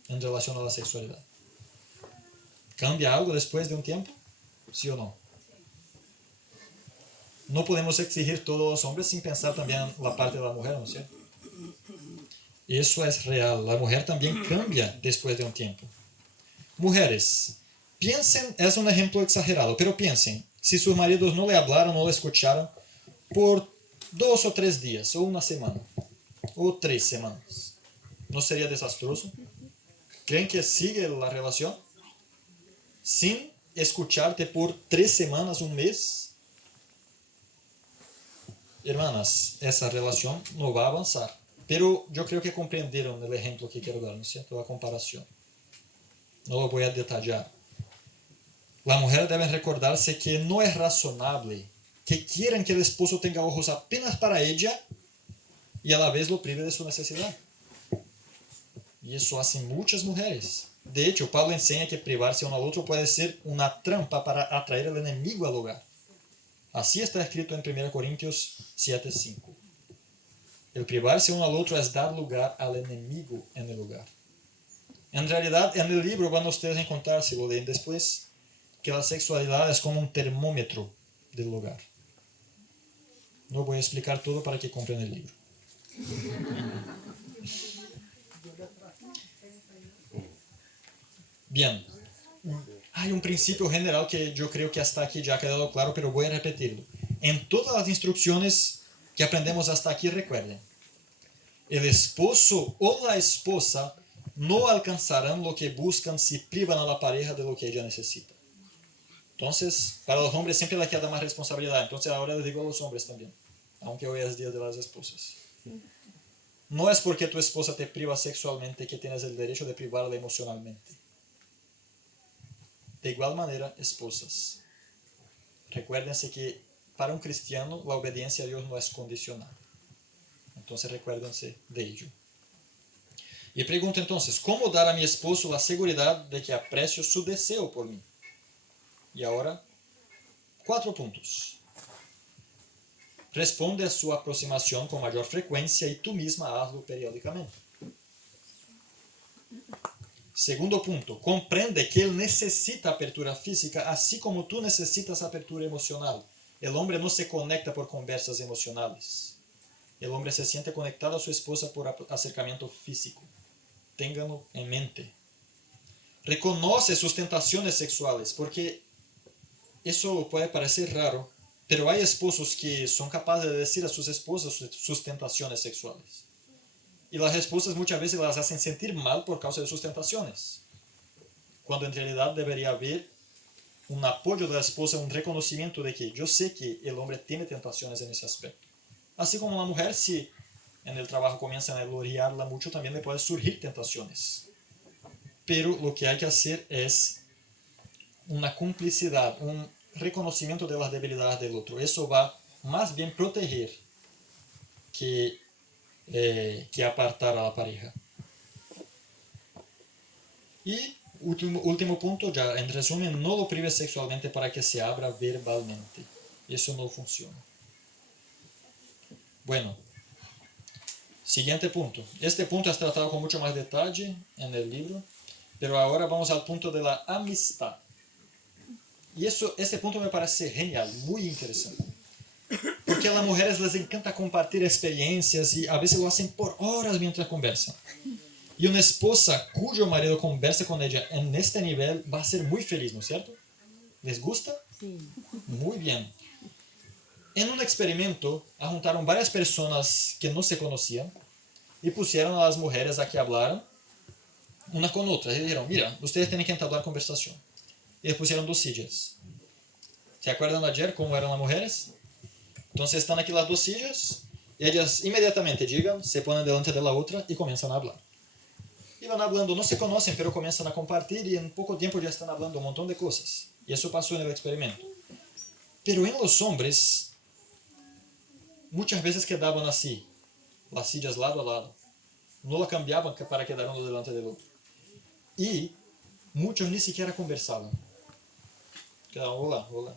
en relación a la sexualidad. ¿Cambia algo después de un tiempo? ¿Sí o no? No podemos exigir todos los hombres sin pensar también en la parte de la mujer, ¿no es cierto? Eso es real. La mujer también cambia después de un tiempo. Mujeres, piensen, es un ejemplo exagerado, pero piensen, si sus maridos no le hablaron, no le escucharon, por 2 o 3 días, o una semana, o 3 semanas. ¿No sería desastroso? ¿Creen que sigue la relación? Sin escucharte por 3 semanas, un mes. Hermanas, esa relación no va a avanzar. Pero yo creo que comprendieron el ejemplo que quiero dar, ¿no es cierto? La comparación. No lo voy a detallar. La mujer debe recordarse que no es razonable que quieran que el esposo tenga ojos apenas para ella y a la vez lo prive de su necesidad. Y eso hacen muchas mujeres. De hecho, Pablo enseña que privarse uno al otro puede ser una trampa para atraer al enemigo al hogar. Así está escrito en 1 Corintios 7:5. El privarse uno al otro es dar lugar al enemigo en el hogar. En realidad, en el libro van ustedes a encontrar, si lo leen después, que la sexualidad es como un termómetro del hogar. No voy a explicar todo para que compren el libro. Bien. Hay un principio general que yo creo que hasta aquí ya ha quedado claro, pero voy a repetirlo. En todas las instrucciones que aprendemos hasta aquí, recuerden, el esposo o la esposa no alcanzarán lo que buscan si privan a la pareja de lo que ella necesita. Entonces, para los hombres siempre les queda más responsabilidad. Entonces ahora les digo a los hombres también, aunque hoy es día de las esposas. No es porque tu esposa te priva sexualmente que tienes el derecho de privarla emocionalmente. De igual manera, esposas. Recuérdense que para un cristiano la obediencia a Dios no es condicional. Entonces recuérdense de ello. Y pregunto entonces, ¿cómo dar a mi esposo la seguridad de que aprecio su deseo por mí? Y ahora, 4 puntos. Responde a su aproximación con mayor frecuencia y tú misma hazlo periódicamente. Segundo punto, comprende que él necesita apertura física así como tú necesitas apertura emocional. El hombre no se conecta por conversas emocionales. El hombre se siente conectado a su esposa por acercamiento físico. Ténganlo en mente. Reconoce sus tentaciones sexuales, porque eso puede parecer raro, pero hay esposos que son capaces de decir a sus esposas sus tentaciones sexuales. Y las esposas muchas veces las hacen sentir mal por causa de sus tentaciones, cuando en realidad debería haber un apoyo de la esposa, un reconocimiento de que yo sé que el hombre tiene tentaciones en ese aspecto. Así como la mujer, si en el trabajo comienzan a elogiarla mucho, también le pueden surgir tentaciones. Pero lo que hay que hacer es una complicidad, un reconocimiento de las debilidades del otro. Eso va más bien proteger que apartar a la pareja. Y último punto, ya en resumen, no lo prives sexualmente para que se abra verbalmente. Eso no funciona. Bueno, siguiente punto. Este punto es tratado con mucho más detalle en el libro, pero ahora vamos al punto de la amistad. Y este punto me parece genial, muy interesante. Porque a las mujeres les encanta compartir experiencias y a veces lo hacen por horas mientras conversan. Y una esposa cuyo marido conversa con ella en este nivel va a ser muy feliz, ¿no es cierto? ¿Les gusta? Sí. Muy bien. En un experimento, juntaron varias personas que no se conocían y pusieron a las mujeres a que hablaran una con otra. Y dijeron, mira, ustedes tienen que entablar conversación. Y les pusieron 2 sillas. ¿Se acuerdan ayer cómo eran las mujeres? Entonces están aquí las 2 sillas. Ellas inmediatamente llegan, se ponen delante de la otra y comienzan a hablar. Y van hablando, no se conocen, pero comienzan a compartir y en poco tiempo ya están hablando un montón de cosas. Y eso pasó en el experimento. Pero en los hombres, muchas veces quedaban así, las sillas lado a lado. No la cambiaban para quedar uno delante del otro. Y muchos ni siquiera conversaban. Quedaban, hola, hola.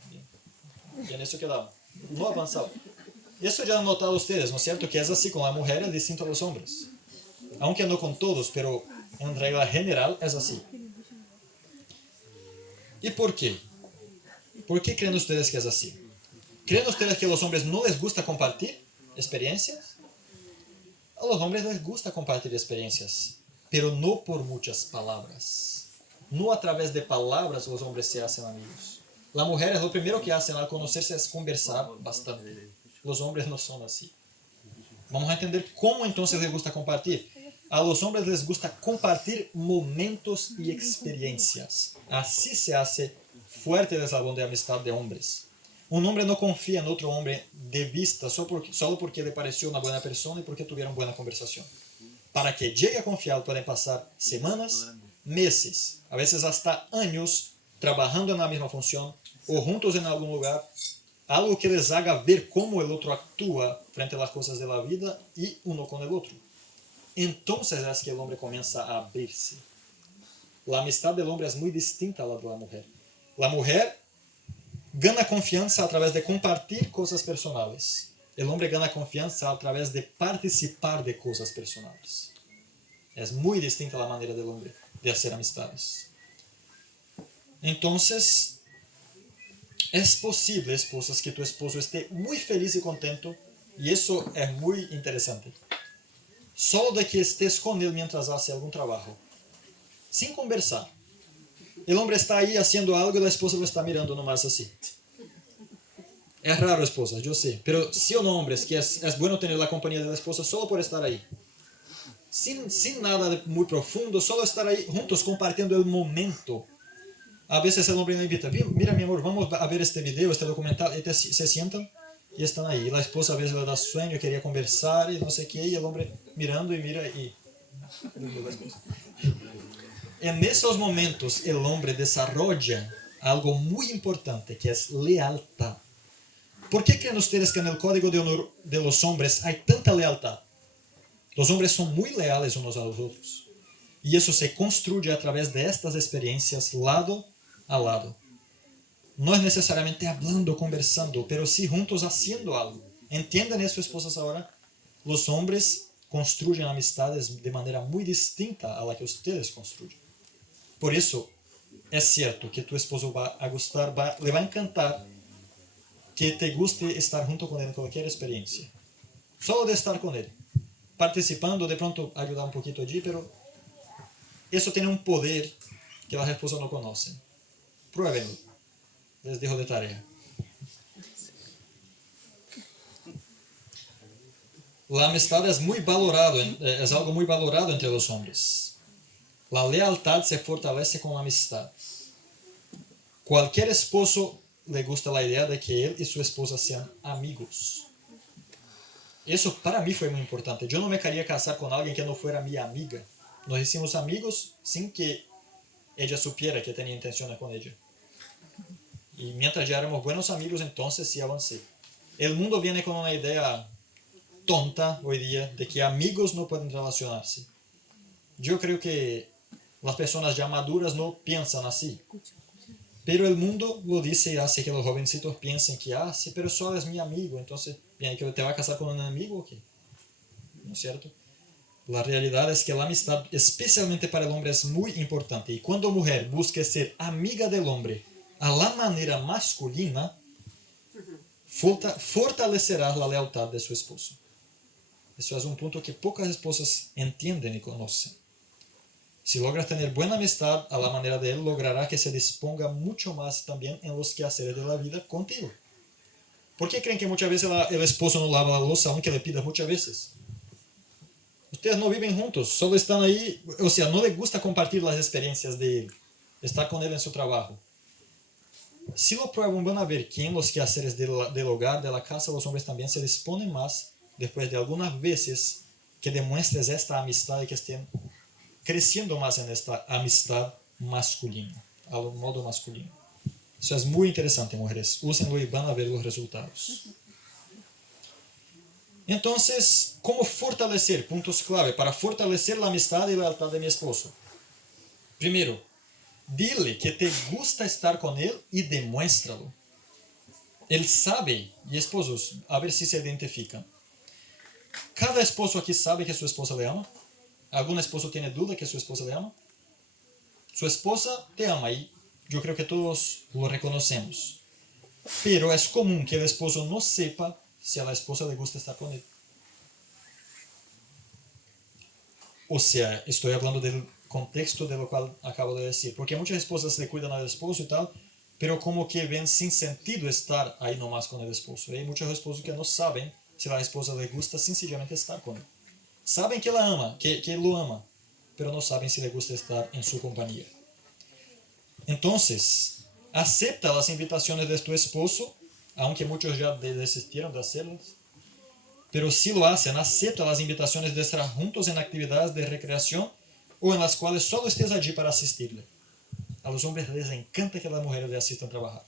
Y en eso quedaban. No avanzaban. Eso ya han notado ustedes, ¿no es cierto? Que es así con la mujer, es distinto a los hombres. Aunque no con todos, pero en regla general es así. ¿Y por qué? ¿Por qué creen ustedes que es así? ¿Creen ustedes que a los hombres no les gusta compartir experiencias? A los hombres les gusta compartir experiencias, pero no por muchas palabras. No a través de palabras los hombres se hacen amigos. Las mujeres lo primero que hacen al conocerse es conversar bastante. los hombres no son así. Vamos a entender cómo entonces les gusta compartir. A los hombres les gusta compartir momentos y experiencias. Así se hace fuerte el eslabón de amistad de hombres. Un hombre no confía en otro hombre de vista solo porque le pareció una buena persona y porque tuvieron buena conversación. Para que llegue a confiar pueden pasar semanas, meses, a veces hasta años trabajando en la misma función o juntos en algún lugar, algo que les haga ver cómo el otro actúa frente a las cosas de la vida y uno con el otro. Entonces es que el hombre comienza a abrirse. La amistad del hombre es muy distinta a la de la mujer. La mujer gana confianza a través de compartir cosas personales. El hombre gana confianza a través de participar de cosas personales. Es muy distinta la manera del hombre de hacer amistades. Entonces, es posible, esposas, que tu esposo esté muy feliz y contento, y eso es muy interesante. Solo de que estés con él mientras hace algún trabajo, sin conversar. El hombre está ahí haciendo algo y la esposa lo está mirando nomás así. Es raro, esposa, yo sé. Pero sí o no, hombres, que es bueno tener la compañía de la esposa solo por estar ahí. Sin nada muy profundo, solo estar ahí juntos compartiendo el momento. A veces el hombre me invita, mira mi amor, vamos a ver este video, este documental, y se sientan y están ahí. Y la esposa a veces le da sueño, quería conversar y no sé qué, y el hombre mirando y mira y... En esos momentos el hombre desarrolla algo muy importante, que es lealtad. ¿Por qué creen ustedes que en el código de honor de los hombres hay tanta lealtad? Los hombres son muy leales unos a los otros. Y eso se construye a través de estas experiencias lado a lado. No es necesariamente hablando, conversando, pero sí juntos haciendo algo. ¿Entienden eso, esposas, ahora? Los hombres construyen amistades de manera muy distinta a la que ustedes construyen. Por eso, es cierto que tu esposo va a gustar, le va a encantar que te guste estar junto con él en cualquier experiencia. Solo de estar con él. Participando, de pronto ayudar un poquito allí, pero eso tiene un poder que las esposas no conocen. Pruébenlo. Les dejo de tarea. La amistad es muy valorado, es algo muy valorado entre los hombres. La lealtad se fortalece con la amistad. Cualquier esposo le gusta la idea de que él y su esposa sean amigos. Eso para mí fue muy importante. Yo no me quería casar con alguien que no fuera mi amiga. Nos hicimos amigos sin que ella supiera que tenía intenciones con ella. Y mientras ya éramos buenos amigos, entonces sí avancé. El mundo viene con una idea tonta hoy día de que amigos no pueden relacionarse. Yo creo que las personas ya maduras no piensan así. Pero el mundo lo dice y hace que los jovencitos piensen que, sí, pero solo es mi amigo, entonces, bien, que te va a casar con un amigo o qué. ¿No es cierto? La realidad es que la amistad, especialmente para el hombre, es muy importante. Y cuando mujer busque ser amiga del hombre a la manera masculina, fortalecerá la lealtad de su esposo. Eso es un punto que pocas esposas entienden y conocen. Si logra tener buena amistad a la manera de él, logrará que se disponga mucho más también en los quehaceres de la vida contigo. ¿Por qué creen que muchas veces el esposo no lava la loza aunque le pida muchas veces? Ustedes no viven juntos, solo están ahí, o sea, no les gusta compartir las experiencias de él, estar con él en su trabajo. Si lo prueban, van a ver que en los quehaceres del hogar, de la casa, los hombres también se disponen más después de algunas veces que demuestres esta amistad y que estén creciendo más en esta amistad masculina, al modo masculino. Eso es muy interesante, mujeres. Úsenlo y van a ver los resultados. Entonces, ¿cómo fortalecer? Puntos clave para fortalecer la amistad y la lealtad de mi esposo. Primero, dile que te gusta estar con él y demuéstralo. Él sabe, y esposos, a ver si se identifican. ¿Cada esposo aquí sabe que su esposa le ama? ¿Algún esposo tiene duda que su esposa le ama? Su esposa te ama y yo creo que todos lo reconocemos. Pero es común que el esposo no sepa si a la esposa le gusta estar con él. O sea, estoy hablando del contexto de lo cual acabo de decir. Porque muchas esposas le cuidan al esposo y tal, pero como que ven sin sentido estar ahí nomás con el esposo. Hay muchos esposos que no saben si la esposa le gusta sencillamente estar con él. Saben que la ama, que lo ama, pero no saben si le gusta estar en su compañía. Entonces, acepta las invitaciones de tu esposo, aunque muchos ya desistieron de hacerlas. Pero si lo hacen, acepta las invitaciones de estar juntos en actividades de recreación o en las cuales solo estés allí para asistirle. A los hombres les encanta que las mujeres le asistan a trabajar.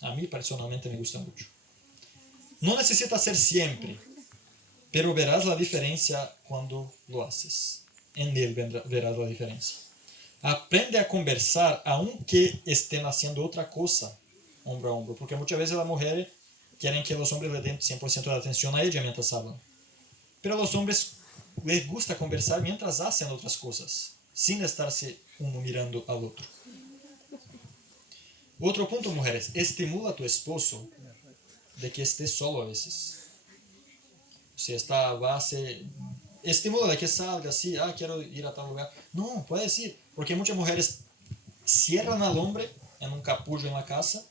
A mí personalmente me gusta mucho. No necesita ser siempre, pero verás la diferencia cuando lo haces. En él verás la diferencia. Aprende a conversar aunque estén haciendo otra cosa, hombro a hombro, porque muchas veces las mujeres quieren que los hombres le den 100% de atención a ella mientras hablan. Pero a los hombres les gusta conversar mientras hacen otras cosas, sin estarse uno mirando al otro. Otro punto, mujeres, estimula a tu esposo de que esté solo a veces. Si está base, estimula de que salga así, quiero ir a tal lugar. No, puedes ir, porque muchas mujeres cierran al hombre en un capullo en la casa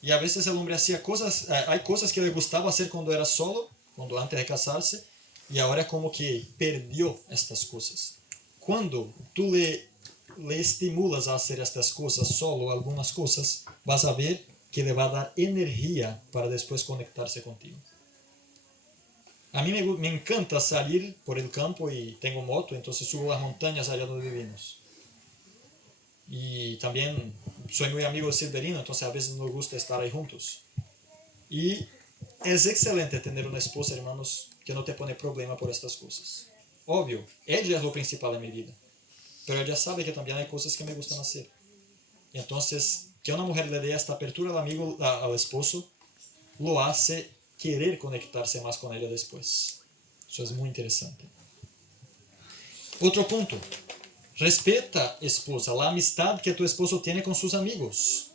y a veces el hombre hacía cosas, hay cosas que le gustaba hacer cuando era solo, cuando antes de casarse, y ahora es como que perdió estas cosas. Cuando tú le estimulas a hacer estas cosas, solo algunas cosas, vas a ver que le va a dar energía para después conectarse contigo. A mí me encanta salir por el campo y tengo moto, entonces subo las montañas allá donde vivimos. Y también soy muy amigo de Silverino, entonces a veces nos gusta estar ahí juntos. Y es excelente tener una esposa, hermanos, que no te pone problema por estas cosas. Obvio, ella es lo principal en mi vida, pero ella sabe que también hay cosas que me gustan hacer. Entonces, que una mujer le dé esta apertura al amigo, al esposo, lo hace querer conectarse más con ella después. Eso es muy interesante. Otro punto. Respeta, esposa, la amistad que tu esposo tiene con sus amigos.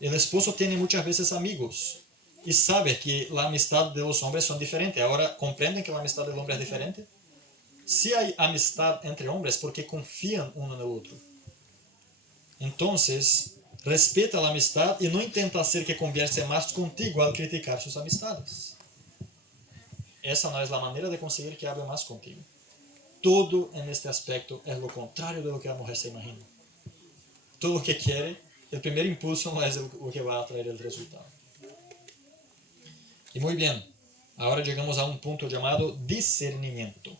El esposo tiene muchas veces amigos y sabe que la amistad de los hombres son diferentes. Ahora, ¿comprenden que la amistad del hombre es diferente? Si hay amistad entre hombres, porque confían uno en el otro. Entonces, respeta la amistad y no intenta hacer que converse más contigo al criticar sus amistades. Esa no es la manera de conseguir que hable más contigo. Todo en este aspecto es lo contrario de lo que la mujer se imagina. Todo lo que quiere, el primer impulso no es lo que va a traer el resultado. Y muy bien, ahora llegamos a un punto llamado discernimiento.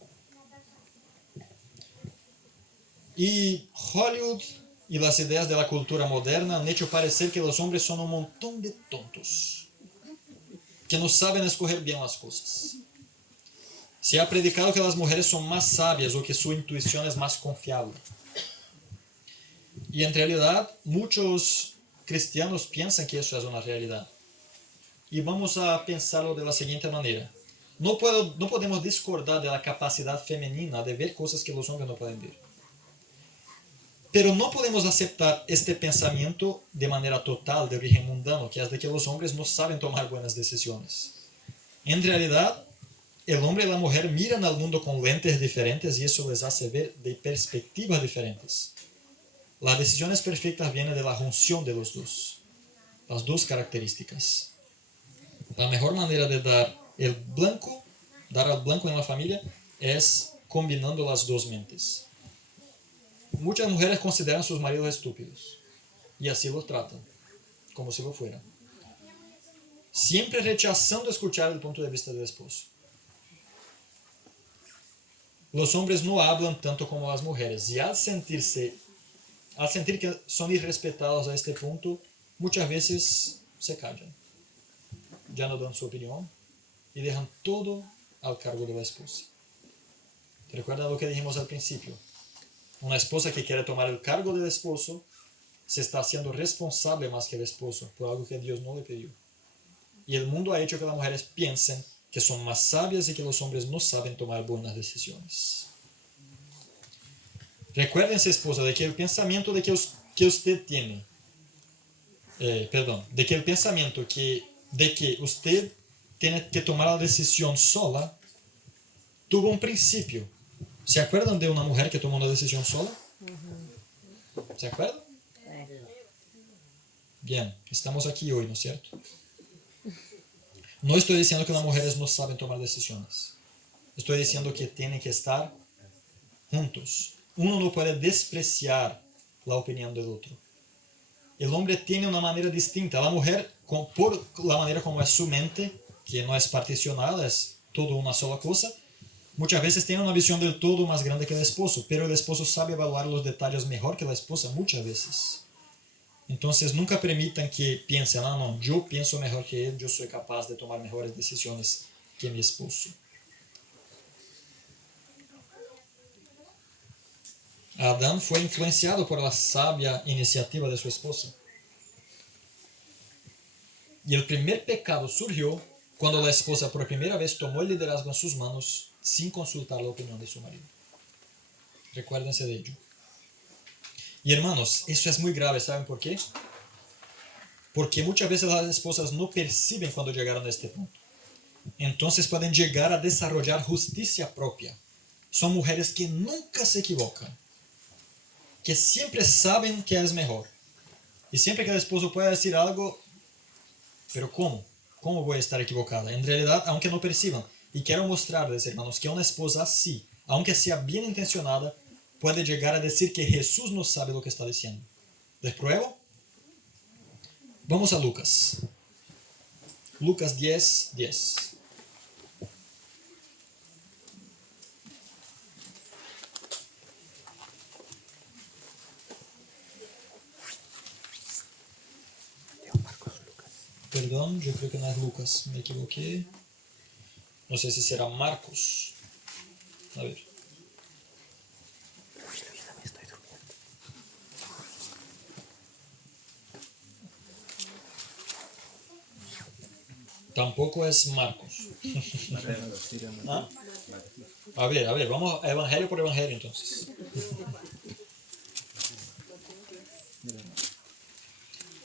Y Hollywood y las ideas de la cultura moderna han hecho parecer que los hombres son un montón de tontos, que no saben escoger bien las cosas. Se ha predicado que las mujeres son más sabias o que su intuición es más confiable. Y en realidad muchos cristianos piensan que eso es una realidad. Y vamos a pensarlo de la siguiente manera. No podemos discordar de la capacidad femenina de ver cosas que los hombres no pueden ver. Pero no podemos aceptar este pensamiento de manera total de origen mundano, que es de que los hombres no saben tomar buenas decisiones. En realidad, el hombre y la mujer miran al mundo con lentes diferentes y eso les hace ver de perspectivas diferentes. Las decisiones perfectas vienen de la junción de los dos, las dos características. La mejor manera de dar al blanco en la familia es combinando las dos mentes. Muchas mujeres consideran a sus maridos estúpidos y así los tratan, como si lo fueran. Siempre rechazando escuchar el punto de vista del esposo. Los hombres no hablan tanto como las mujeres y al sentir que son irrespetados a este punto, muchas veces se callan. Ya no dan su opinión y dejan todo al cargo de la esposa. ¿Recuerdan lo que dijimos al principio? Una esposa que quiere tomar el cargo del esposo se está haciendo responsable más que el esposo por algo que Dios no le pidió. Y el mundo ha hecho que las mujeres piensen que son más sabias y que los hombres no saben tomar buenas decisiones. Recuérdense, esposa, de que el pensamiento de que usted tiene, de que el pensamiento de que usted tiene que tomar la decisión sola, tuvo un principio. ¿Se acuerdan de una mujer que tomó una decisión sola? ¿Se acuerdan? Bien, estamos aquí hoy, ¿no es cierto? No estoy diciendo que las mujeres no saben tomar decisiones. Estoy diciendo que tienen que estar juntos. Uno no puede despreciar la opinión del otro. El hombre tiene una manera distinta. La mujer, por la manera como es su mente, que no es particionada, es todo una sola cosa, muchas veces tiene una visión del todo más grande que el esposo, pero el esposo sabe evaluar los detalles mejor que la esposa muchas veces. Entonces nunca permitan que piensen, no, yo pienso mejor que él, yo soy capaz de tomar mejores decisiones que mi esposo. Adán fue influenciado por la sabia iniciativa de su esposa. Y el primer pecado surgió cuando la esposa por primera vez tomó el liderazgo en sus manos sin consultar la opinión de su marido. Recuérdense de ello. Y hermanos, eso es muy grave, ¿saben por qué? Porque muchas veces las esposas no perciben cuando llegaron a este punto. Entonces pueden llegar a desarrollar justicia propia. Son mujeres que nunca se equivocan, que siempre saben que es mejor. Y siempre que el esposo pueda decir algo, pero ¿cómo? ¿Cómo voy a estar equivocada? En realidad, aunque no perciban, y quiero mostrarles, hermanos, que una esposa así, aunque sea bien intencionada, puede llegar a decir que Jesús no sabe lo que está diciendo. ¿Les pruebo? Vamos a Lucas. Lucas 10, 10. Perdón, yo creo que no es Lucas, me equivoqué. No sé si será Marcos. A ver. Tampoco es Marcos. ¿Ah? A ver, vamos a evangelio por evangelio entonces.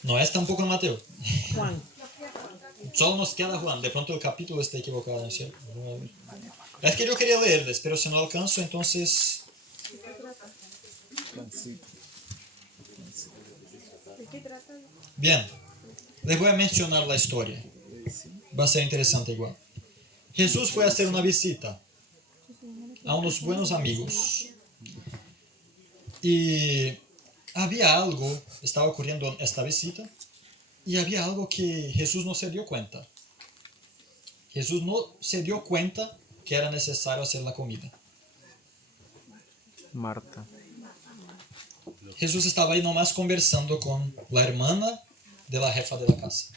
No es tampoco Mateo. Juan. Solo nos queda Juan. De pronto el capítulo está equivocado, ¿no es cierto? Es que yo quería leerles, pero si no alcanzo, entonces... Bien, les voy a mencionar la historia. Va a ser interesante igual. Jesús fue a hacer una visita a unos buenos amigos. Y había algo, estaba ocurriendo en esta visita, y había algo que Jesús no se dio cuenta. Jesús no se dio cuenta que era necesario hacer la comida. Marta. Jesús estaba ahí nomás conversando con la hermana de la jefa de la casa.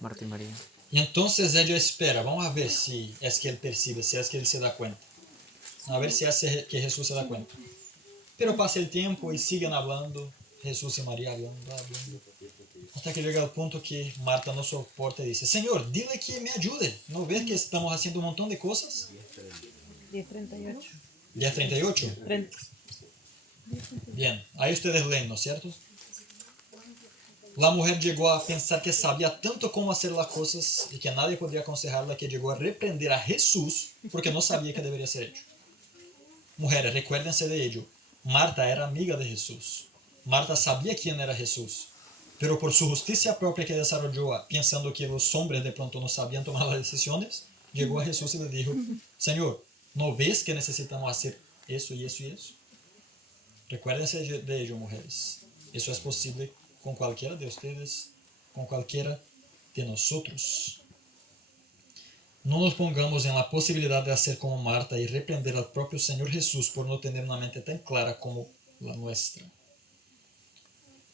Marta y María. Y entonces ella espera, vamos a ver si es que él percibe, si es que él se da cuenta. A ver si es que Jesús se da cuenta. Pero pasa el tiempo y siguen hablando, Jesús y María hablando. Hasta que llega el punto que Marta no soporta y dice, Señor, dile que me ayude. ¿No ves que estamos haciendo un montón de cosas? 10:38. 10:38. Bien, ahí ustedes leen, ¿no es cierto? La mujer llegó a pensar que sabía tanto cómo hacer las cosas y que nadie podría aconsejarla, que llegó a reprender a Jesús porque no sabía que debería ser hecho. Mujeres, recuérdense de ello. Marta era amiga de Jesús. Marta sabía quién era Jesús. Pero por su justicia propia que desarrolló, pensando que los hombres de pronto no sabían tomar las decisiones, llegó a Jesús y le dijo, Señor, ¿no ves que necesitamos hacer eso y eso y eso? Recuérdense de ello, mujeres. Eso es posible con cualquiera de ustedes, con cualquiera de nosotros. No nos pongamos en la posibilidad de hacer como Marta y reprender al propio Señor Jesús por no tener una mente tan clara como la nuestra.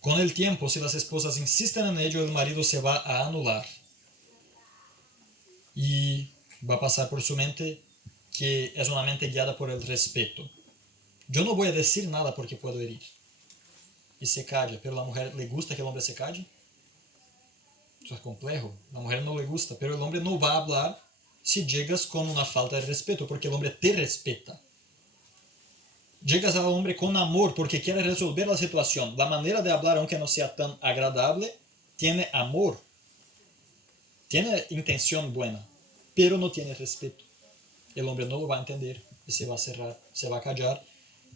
Con el tiempo, si las esposas insisten en ello, el marido se va a anular y va a pasar por su mente que es una mente guiada por el respeto. Yo no voy a decir nada porque puedo herir. Y se calla, pero a la mujer le gusta que el hombre se calle. Eso es complejo. A la mujer no le gusta, pero el hombre no va a hablar si llegas con una falta de respeto, porque el hombre te respeta. Llegas al hombre con amor porque quiere resolver la situación. La manera de hablar, aunque no sea tan agradable, tiene amor. Tiene intención buena, pero no tiene respeto. El hombre no lo va a entender y se va a cerrar, se va a callar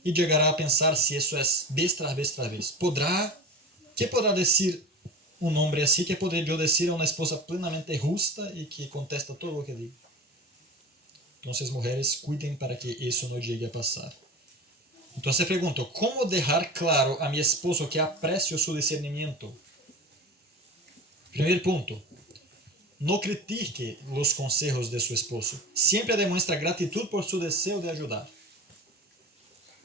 y llegará a pensar si eso es vez tras vez tras vez. ¿Qué podrá decir un hombre así que podría yo decir a una esposa plenamente justa y que contesta todo lo que digo. Entonces, mujeres, cuiden para que eso no llegue a pasar. Entonces pregunto, ¿cómo dejar claro a mi esposo que aprecio su discernimiento? Primer punto, no critique los consejos de su esposo. Siempre demuestra gratitud por su deseo de ayudar.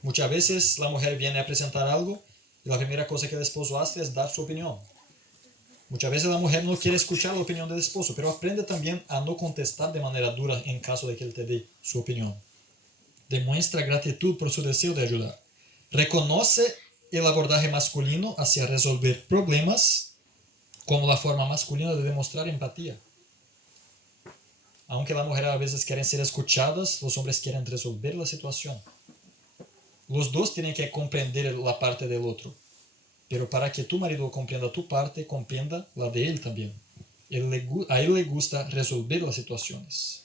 Muchas veces la mujer viene a presentar algo y la primera cosa que el esposo hace es dar su opinión. Muchas veces la mujer no quiere escuchar la opinión del esposo, pero aprende también a no contestar de manera dura en caso de que él te dé su opinión. Demuestra gratitud por su deseo de ayudar. Reconoce el abordaje masculino hacia resolver problemas como la forma masculina de demostrar empatía. Aunque las mujeres a veces quieren ser escuchadas, los hombres quieren resolver la situación. Los dos tienen que comprender la parte del otro. Pero para que tu marido comprenda tu parte, comprenda la de él también. A él le gusta resolver las situaciones.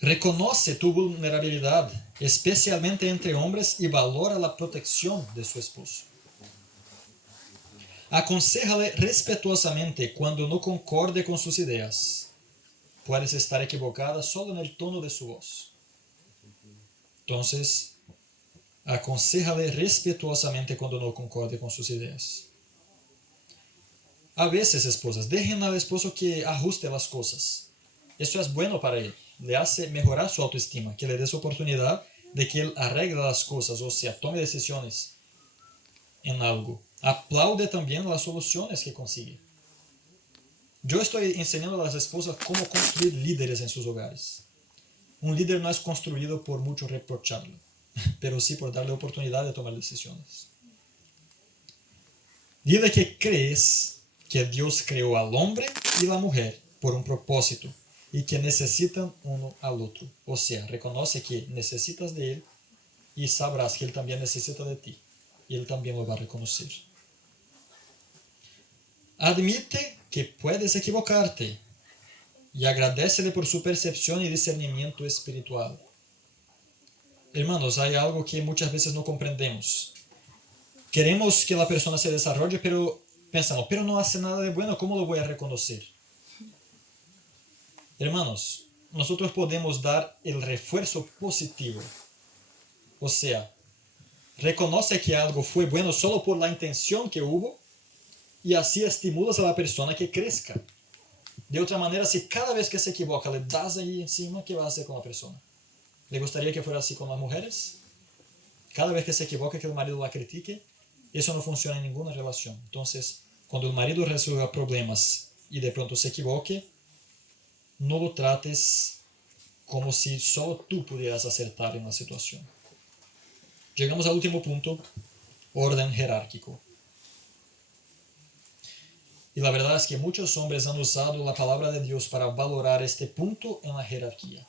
Reconoce tu vulnerabilidad, especialmente entre hombres, y valora la protección de su esposo. Aconséjale respetuosamente cuando no concorde con sus ideas. Puedes estar equivocada solo en el tono de su voz. Entonces, aconséjale respetuosamente cuando no concorde con sus ideas. A veces, esposas, dejen al esposo que ajuste las cosas. Eso es bueno para él. Le hace mejorar su autoestima, que le des oportunidad de que él arregle las cosas, o sea, tome decisiones en algo. Aplaude también las soluciones que consigue. Yo estoy enseñando a las esposas cómo construir líderes en sus hogares. Un líder no es construido por mucho reprocharle, pero sí por darle oportunidad de tomar decisiones. Dile que crees que Dios creó al hombre y la mujer por un propósito y que necesitan uno al otro. O sea, reconoce que necesitas de él y sabrás que él también necesita de ti. Y él también lo va a reconocer. Admite que puedes equivocarte y agradécele por su percepción y discernimiento espiritual. Hermanos, hay algo que muchas veces no comprendemos. Queremos que la persona se desarrolle, pero pensamos, pero no hace nada de bueno, ¿cómo lo voy a reconocer? Hermanos, nosotros podemos dar el refuerzo positivo. O sea, reconoce que algo fue bueno solo por la intención que hubo y así estimulas a la persona que crezca. De otra manera, si cada vez que se equivoca le das ahí encima, ¿qué va a hacer con la persona? ¿Le gustaría que fuera así con las mujeres? Cada vez que se equivoca, que el marido la critique, eso no funciona en ninguna relación. Entonces, cuando el marido resuelva problemas y de pronto se equivoque, no lo trates como si solo tú pudieras acertar en la situación. Llegamos al último punto, orden jerárquico. Y la verdad es que muchos hombres han usado la palabra de Dios para valorar este punto en la jerarquía.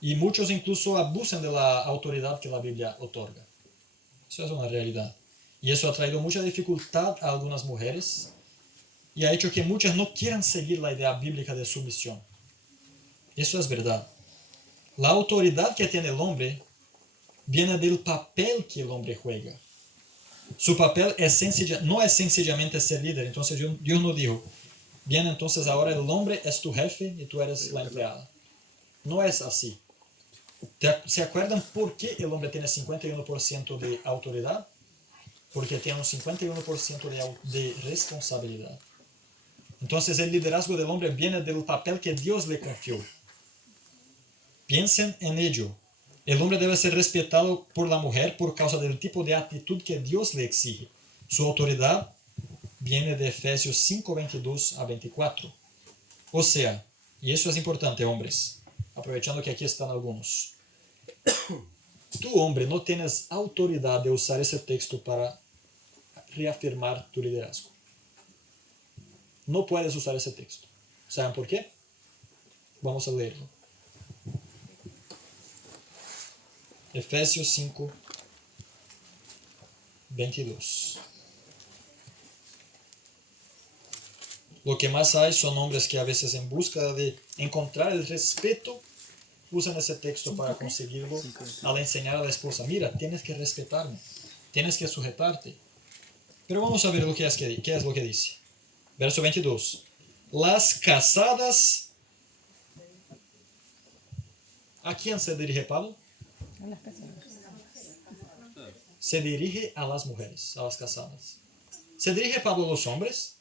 Y muchos incluso abusan de la autoridad que la Biblia otorga. Eso es una realidad. Y eso ha traído mucha dificultad a algunas mujeres y ha hecho que muchas no quieran seguir la idea bíblica de sumisión. Eso es verdad. La autoridad que tiene el hombre viene del papel que el hombre juega. Su papel no es sencillamente ser líder. Entonces Dios no dijo, bien, entonces ahora el hombre es tu jefe y tú eres la empleada. No es así. ¿Se acuerdan por qué el hombre tiene 51% de autoridad? Porque tiene un 51% de responsabilidad. Entonces el liderazgo del hombre viene del papel que Dios le confió. Piensen en ello. El hombre debe ser respetado por la mujer por causa del tipo de actitud que Dios le exige. Su autoridad viene de Efesios 5, 22 a 24. O sea, y eso es importante, hombres, aprovechando que aquí están algunos. Tú, hombre, no tienes autoridad de usar ese texto para reafirmar tu liderazgo. No puedes usar ese texto. ¿Saben por qué? Vamos a leerlo. Efesios 5, 22. Lo que más hay son hombres que a veces en busca de encontrar el respeto usan ese texto para conseguirlo al enseñar a la esposa, mira, tienes que respetarme, tienes que sujetarte. Pero vamos a ver qué es lo que dice. Verso 22. Las casadas. ¿A quién se dirige Pablo? A las casadas. Se dirige a las mujeres, a las casadas. ¿Se dirige Pablo a los hombres?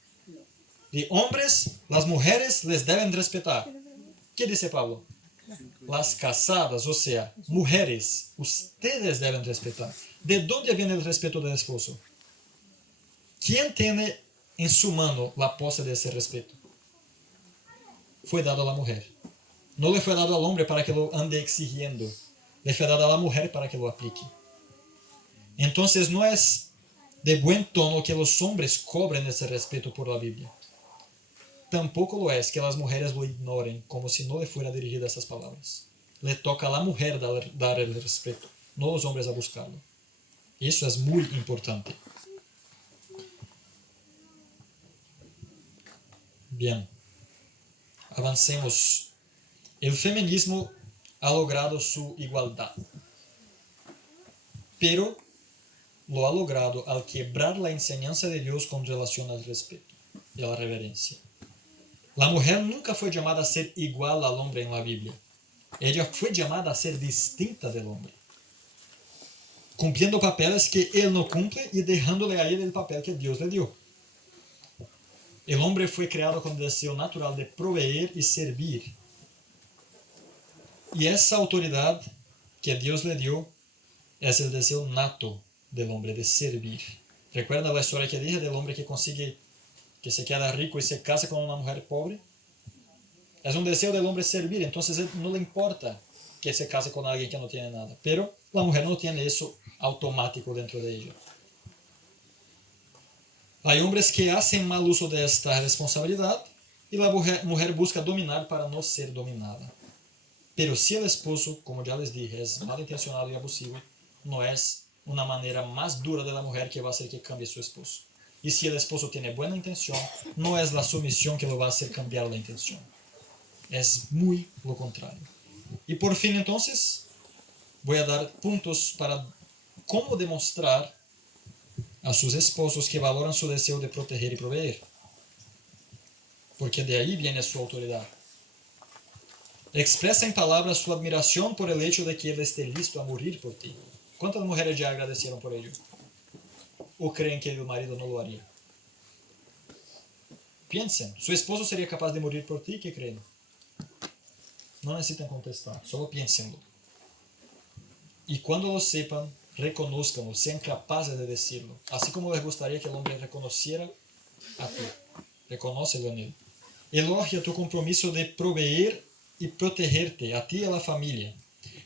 De hombres, las mujeres les deben respetar. ¿Qué dice Pablo? Las casadas, o sea, mujeres, ustedes deben respetar. ¿De dónde viene el respeto del esposo? ¿Quién tiene en su mano la pose de ese respeto? Fue dado a la mujer. No le fue dado al hombre para que lo ande exigiendo. Le fue dado a la mujer para que lo aplique. Entonces no es de buen tono que los hombres cobren ese respeto por la Biblia. Tampoco lo es que las mujeres lo ignoren como si no le fuera dirigida esas palabras. Le toca a la mujer dar el respeto, no los hombres a buscarlo. Eso es muy importante. Bien, avancemos. El feminismo ha logrado su igualdad, pero lo ha logrado al quebrar la enseñanza de Dios con relación al respeto y a la reverencia. La mujer nunca fue llamada a ser igual al hombre en la Biblia. Ella fue llamada a ser distinta del hombre, cumpliendo papeles que él no cumple y dejándole a él el papel que Dios le dio. El hombre fue creado con el deseo natural de proveer y servir. Y esa autoridad que Dios le dio es el deseo nato del hombre de servir. ¿Recuerda la historia que dije del hombre que se queda rico y se casa con una mujer pobre? Es un deseo del hombre servir, entonces no le importa que se case con alguien que no tiene nada. Pero la mujer no tiene eso automático dentro de ella. Hay hombres que hacen mal uso de esta responsabilidad y la mujer busca dominar para no ser dominada. Pero si el esposo, como ya les dije, es malintencionado y abusivo, no es una manera más dura de la mujer que va a hacer que cambie su esposo. Y si el esposo tiene buena intención, no es la sumisión que lo va a hacer cambiar la intención. Es muy lo contrario. Y por fin entonces, voy a dar puntos para cómo demostrar a sus esposos que valoran su deseo de proteger y proveer. Porque de ahí viene su autoridad. Expresa en palabras su admiración por el hecho de que él esté listo a morir por ti. ¿Cuántas mujeres ya agradecieron por ello? ¿O creen que el marido no lo haría? Piensen, ¿su esposo sería capaz de morir por ti? ¿Qué creen? No necesitan contestar, solo piénsenlo. Y cuando lo sepan, reconózcanlo, sean capaces de decirlo. Así como les gustaría que el hombre reconociera a ti. Reconócelo en él. Elogia tu compromiso de proveer y protegerte a ti y a la familia.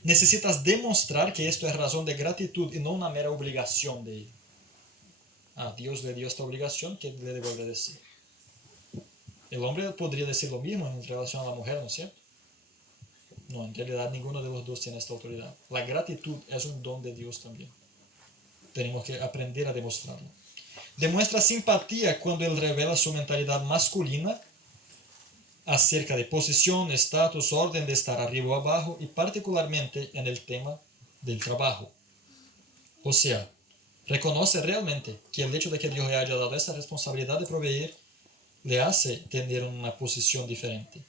Necesitas demostrar que esto es razón de gratitud y no una mera obligación de él. Dios le dio esta obligación, ¿qué le debo de decir? El hombre podría decir lo mismo en relación a la mujer, ¿no es cierto? No, en realidad ninguno de los dos tiene esta autoridad. La gratitud es un don de Dios también. Tenemos que aprender a demostrarlo. Demuestra simpatía cuando él revela su mentalidad masculina acerca de posición, estatus, orden de estar arriba o abajo y particularmente en el tema del trabajo. O sea, reconoce realmente que el hecho de que Dios le haya dado esta responsabilidad de proveer le hace tener una posición diferente.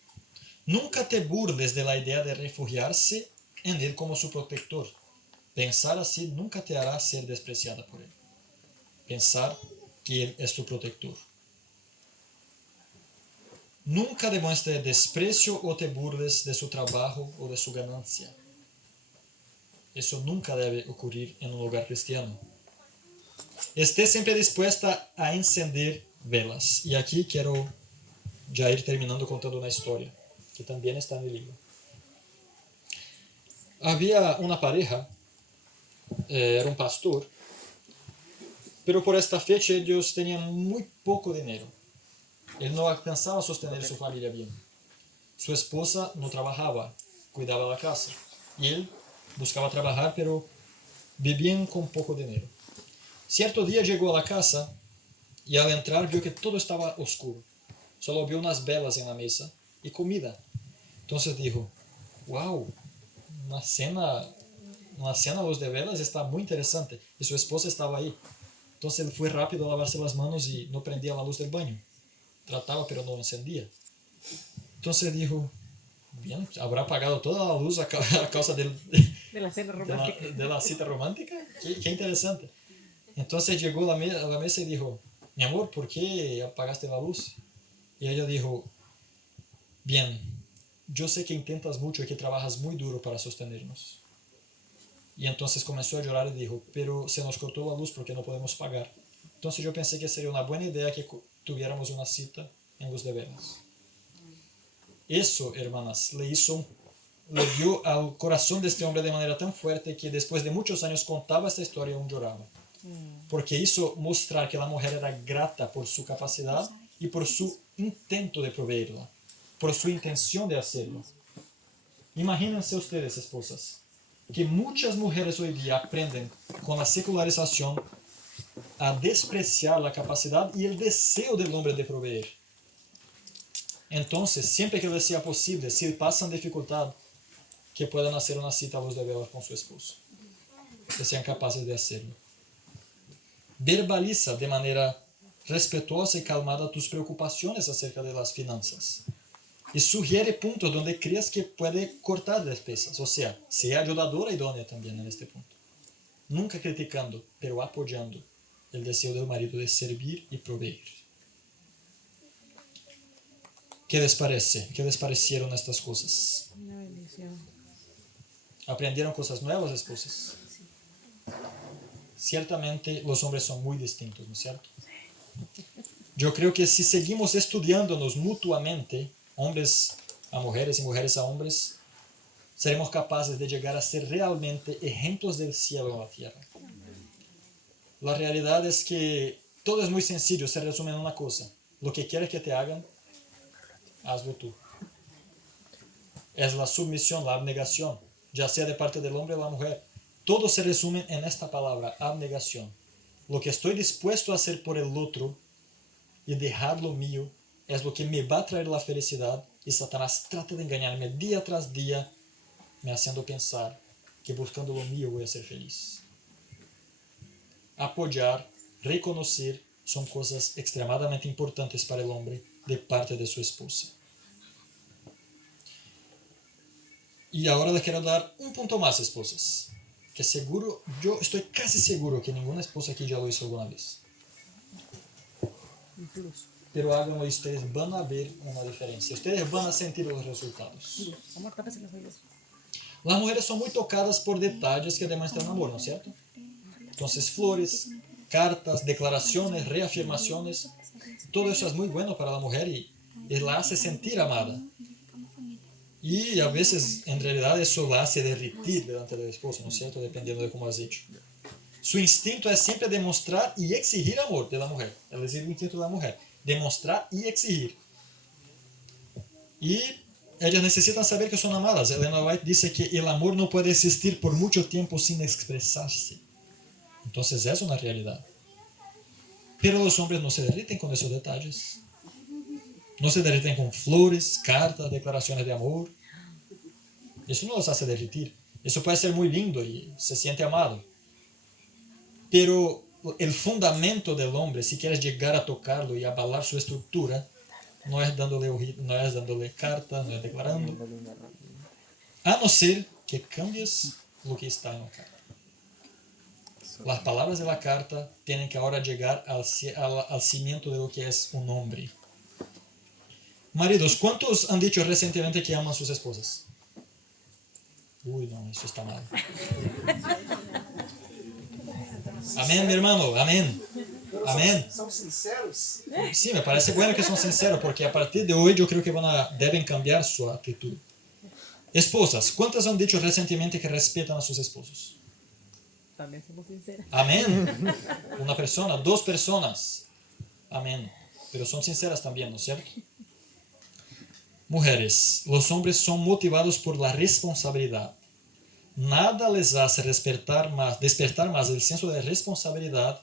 Nunca te burles de la idea de refugiarse en él como su protector. Pensar así nunca te hará ser despreciada por él. Pensar que él es tu protector. Nunca demuestre desprecio o te burles de su trabajo o de su ganancia. Eso nunca debe ocurrir en un hogar cristiano. Esté siempre dispuesta a encender velas. Y aquí quiero ya ir terminando contando una historia, que también está en el libro. Había una pareja, era un pastor, pero por esta fecha ellos tenían muy poco dinero. Él no alcanzaba a sostener su familia bien. Su esposa no trabajaba, cuidaba la casa. Y él buscaba trabajar, pero vivían con poco dinero. Cierto día llegó a la casa y al entrar vio que todo estaba oscuro. Solo vio unas velas en la mesa y comida. Entonces dijo, wow, una cena a luz de velas está muy interesante. Y su esposa estaba ahí. Entonces él fue rápido a lavarse las manos y no prendía la luz del baño. Trataba pero no encendía. Entonces dijo, bien, ¿habrá apagado toda la luz a causa De la cena romántica. de la cita romántica? Qué interesante. Entonces llegó a la mesa y dijo, mi amor, ¿por qué apagaste la luz? Y ella dijo, bien, yo sé que intentas mucho y que trabajas muy duro para sostenernos. Y entonces comenzó a llorar y dijo, pero se nos cortó la luz porque no podemos pagar. Entonces yo pensé que sería una buena idea que tuviéramos una cita en luz de velas. Eso, hermanas, le dio al corazón de este hombre de manera tan fuerte que después de muchos años contaba esta historia y aún lloraba. Porque hizo mostrar que la mujer era grata por su capacidad y por su intento de proveerla, por su intención de hacerlo. Imagínense ustedes, esposas, que muchas mujeres hoy día aprenden con la secularización a despreciar la capacidad y el deseo del hombre de proveer. Entonces, siempre que les sea posible, si pasan dificultad, que puedan hacer una cita a luz de velas con su esposo, que sean capaces de hacerlo. Verbaliza de manera respetuosa y calmada tus preocupaciones acerca de las finanzas y sugiere puntos donde creas que puede cortar despesas, o sea, sea ayudadora y idónea también en este punto. Nunca criticando, pero apoyando el deseo del marido de servir y proveer. ¿Qué les parece? ¿Qué les parecieron estas cosas? Una bendición. ¿Aprendieron cosas nuevas, esposas? Ciertamente los hombres son muy distintos, ¿no es cierto? Yo creo que si seguimos estudiándonos mutuamente, hombres a mujeres y mujeres a hombres, seremos capaces de llegar a ser realmente ejemplos del cielo en la tierra. La realidad es que todo es muy sencillo, se resume en una cosa. Lo que quieres que te hagan, hazlo tú. Es la sumisión, la abnegación, ya sea de parte del hombre o la mujer. Todo se resume en esta palabra, abnegación. Lo que estoy dispuesto a hacer por el otro y dejar lo mío es lo que me va a traer la felicidad, y Satanás trata de engañarme día tras día, me haciendo pensar que buscando lo mío voy a ser feliz. Apoyar, reconocer, son cosas extremadamente importantes para el hombre de parte de su esposa. Y ahora les quiero dar un punto más, esposas, que seguro, yo estoy casi seguro que ninguna esposa aquí ya lo hizo alguna vez. Incluso. Pero háganlo y ustedes van a ver una diferencia. Ustedes van a sentir los resultados. Amor, tápese los oídos. Las mujeres son muy tocadas por detalles que demuestran amor, ¿no es cierto? Entonces, flores, cartas, declaraciones, reafirmaciones, todo eso es muy bueno para la mujer y la hace sentir amada. Y a veces, en realidad, eso la hace derretir delante del esposo, ¿no es cierto? Dependiendo de cómo has hecho. Su instinto es siempre demostrar y exigir amor de la mujer. Es decir, el instinto de la mujer. Demostrar y exigir. Y ellas necesitan saber que son amadas. Elena White dice que el amor no puede existir por mucho tiempo sin expresarse. Entonces es una realidad. Pero los hombres no se derriten con esos detalles. No se derriten con flores, cartas, declaraciones de amor. Eso no los hace derretir. Eso puede ser muy lindo y se siente amado. Pero el fundamento del hombre, si quieres llegar a tocarlo y abalar su estructura, no es dándole carta, no es declarando. A no ser que cambies lo que está en la carta. Las palabras de la carta tienen que ahora llegar al cimiento de lo que es un hombre. Maridos, ¿cuántos han dicho recientemente que aman a sus esposas? Uy, no, eso está mal. Amén, mi hermano, amén. Amén. São sinceros? Sí, me parece bueno que son sinceros, porque a partir de hoy yo creo que deben cambiar su actitud. Esposas, ¿cuántas han dicho recientemente que respetan a sus esposos? También somos sinceras. Amén. Una persona, dos personas. Amén. Pero son sinceras también, ¿no es cierto? Mujeres, los hombres son motivados por la responsabilidad. Nada les hace despertar más el senso de responsabilidad,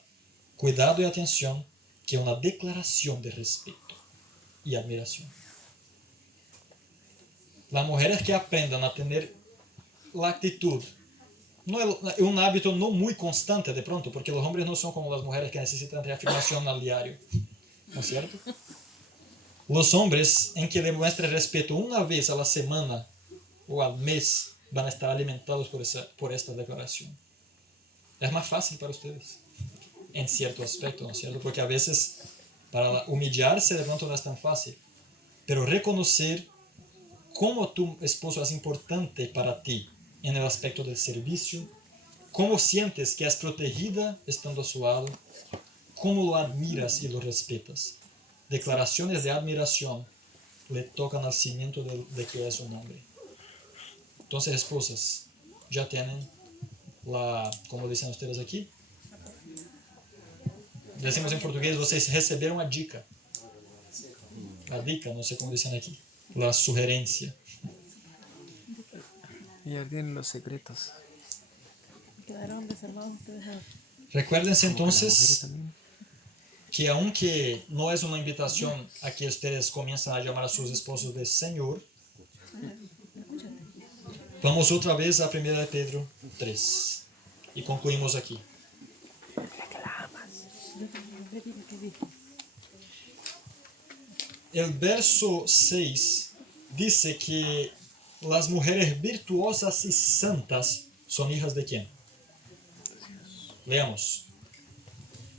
cuidado y atención que una declaración de respeto y admiración. Las mujeres que aprendan a tener la actitud, no es un hábito no muy constante de pronto, porque los hombres no son como las mujeres que necesitan reafirmación al diario, ¿no es cierto? Los hombres en que demuestren respeto una vez a la semana o al mes van a estar alimentados por esta declaración. Es más fácil para ustedes, en cierto aspecto, ¿no es cierto? Porque a veces para humillarse de pronto no es tan fácil, pero reconocer cómo tu esposo es importante para ti en el aspecto del servicio, cómo sientes que es protegida estando a su lado, cómo lo admiras y lo respetas. Declaraciones de admiración le tocan al cimiento de que es un hombre. Entonces, esposas, ya tienen como dicen ustedes aquí, decimos en portugués, vocês receberam a dica. A dica, no sé cómo dicen aquí. La sugerencia. Y ya tienen los secretos. Quedaron reservados ustedes a... Recuérdense Como que las mujeres entonces también. que aunque no es una invitación a que ustedes comiencen a llamar a sus esposos de Señor, vamos otra vez a 1 de Pedro 3 y concluimos aquí. El verso 6 dice que las mujeres virtuosas y santas son hijas de ¿quién? Leamos.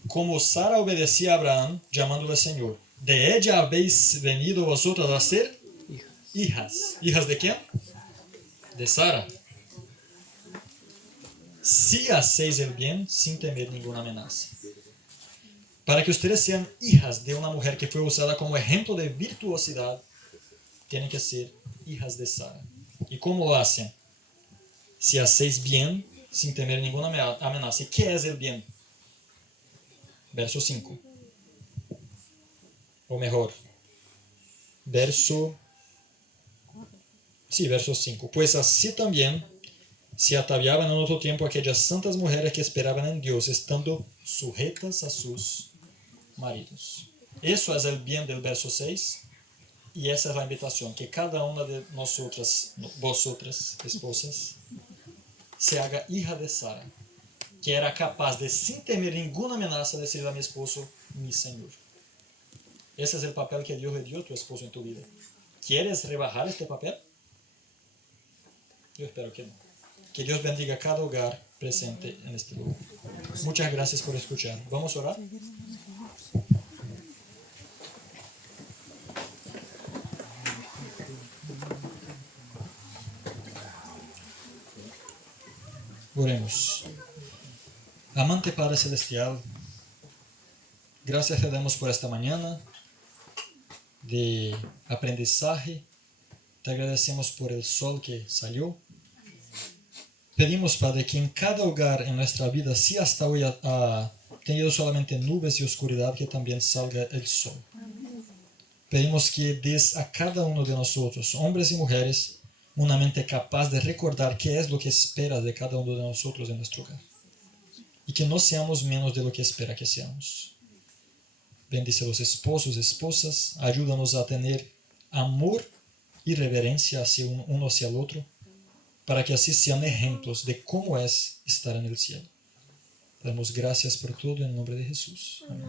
Como Sara obedecía a Abraham, llamándole Señor, de ella habéis venido vosotras a ser hijas. ¿Hijas de quién? De Sara. Si hacéis el bien sin temer ninguna amenaza. Para que ustedes sean hijas de una mujer que fue usada como ejemplo de virtuosidad, tienen que ser hijas de Sara. ¿Y cómo lo hacen? Si hacéis bien sin temer ninguna amenaza. ¿Y qué es el bien? Verso 5. O mejor, verso 5. Pues así también se ataviaban en otro tiempo aquellas santas mujeres que esperaban en Dios, estando sujetas a sus maridos. Eso es el bien del verso 6. Y esa es la invitación, que cada una de nosotras, vosotras, esposas, se haga hija de Sara, que era capaz de, sin temer ninguna amenaza, decirle a mi esposo, mi Señor. Ese es el papel que Dios le dio a tu esposo en tu vida. ¿Quieres rebajar este papel? Yo espero que no. Que Dios bendiga cada hogar presente en este lugar. Muchas gracias por escuchar. ¿Vamos a orar? Oremos. Amante Padre Celestial, gracias te damos por esta mañana de aprendizaje. Te agradecemos por el sol que salió. Pedimos, Padre, que en cada hogar en nuestra vida, si hasta hoy ha tenido solamente nubes y oscuridad, que también salga el sol. Pedimos que des a cada uno de nosotros, hombres y mujeres, una mente capaz de recordar qué es lo que espera de cada uno de nosotros en nuestro hogar. Y que no seamos menos de lo que espera que seamos. Bendice a los esposos, esposas, ayúdanos a tener amor y reverencia hacia uno hacia el otro, para que así sean ejemplos de cómo es estar en el cielo. Damos gracias por todo en nombre de Jesús. Amén.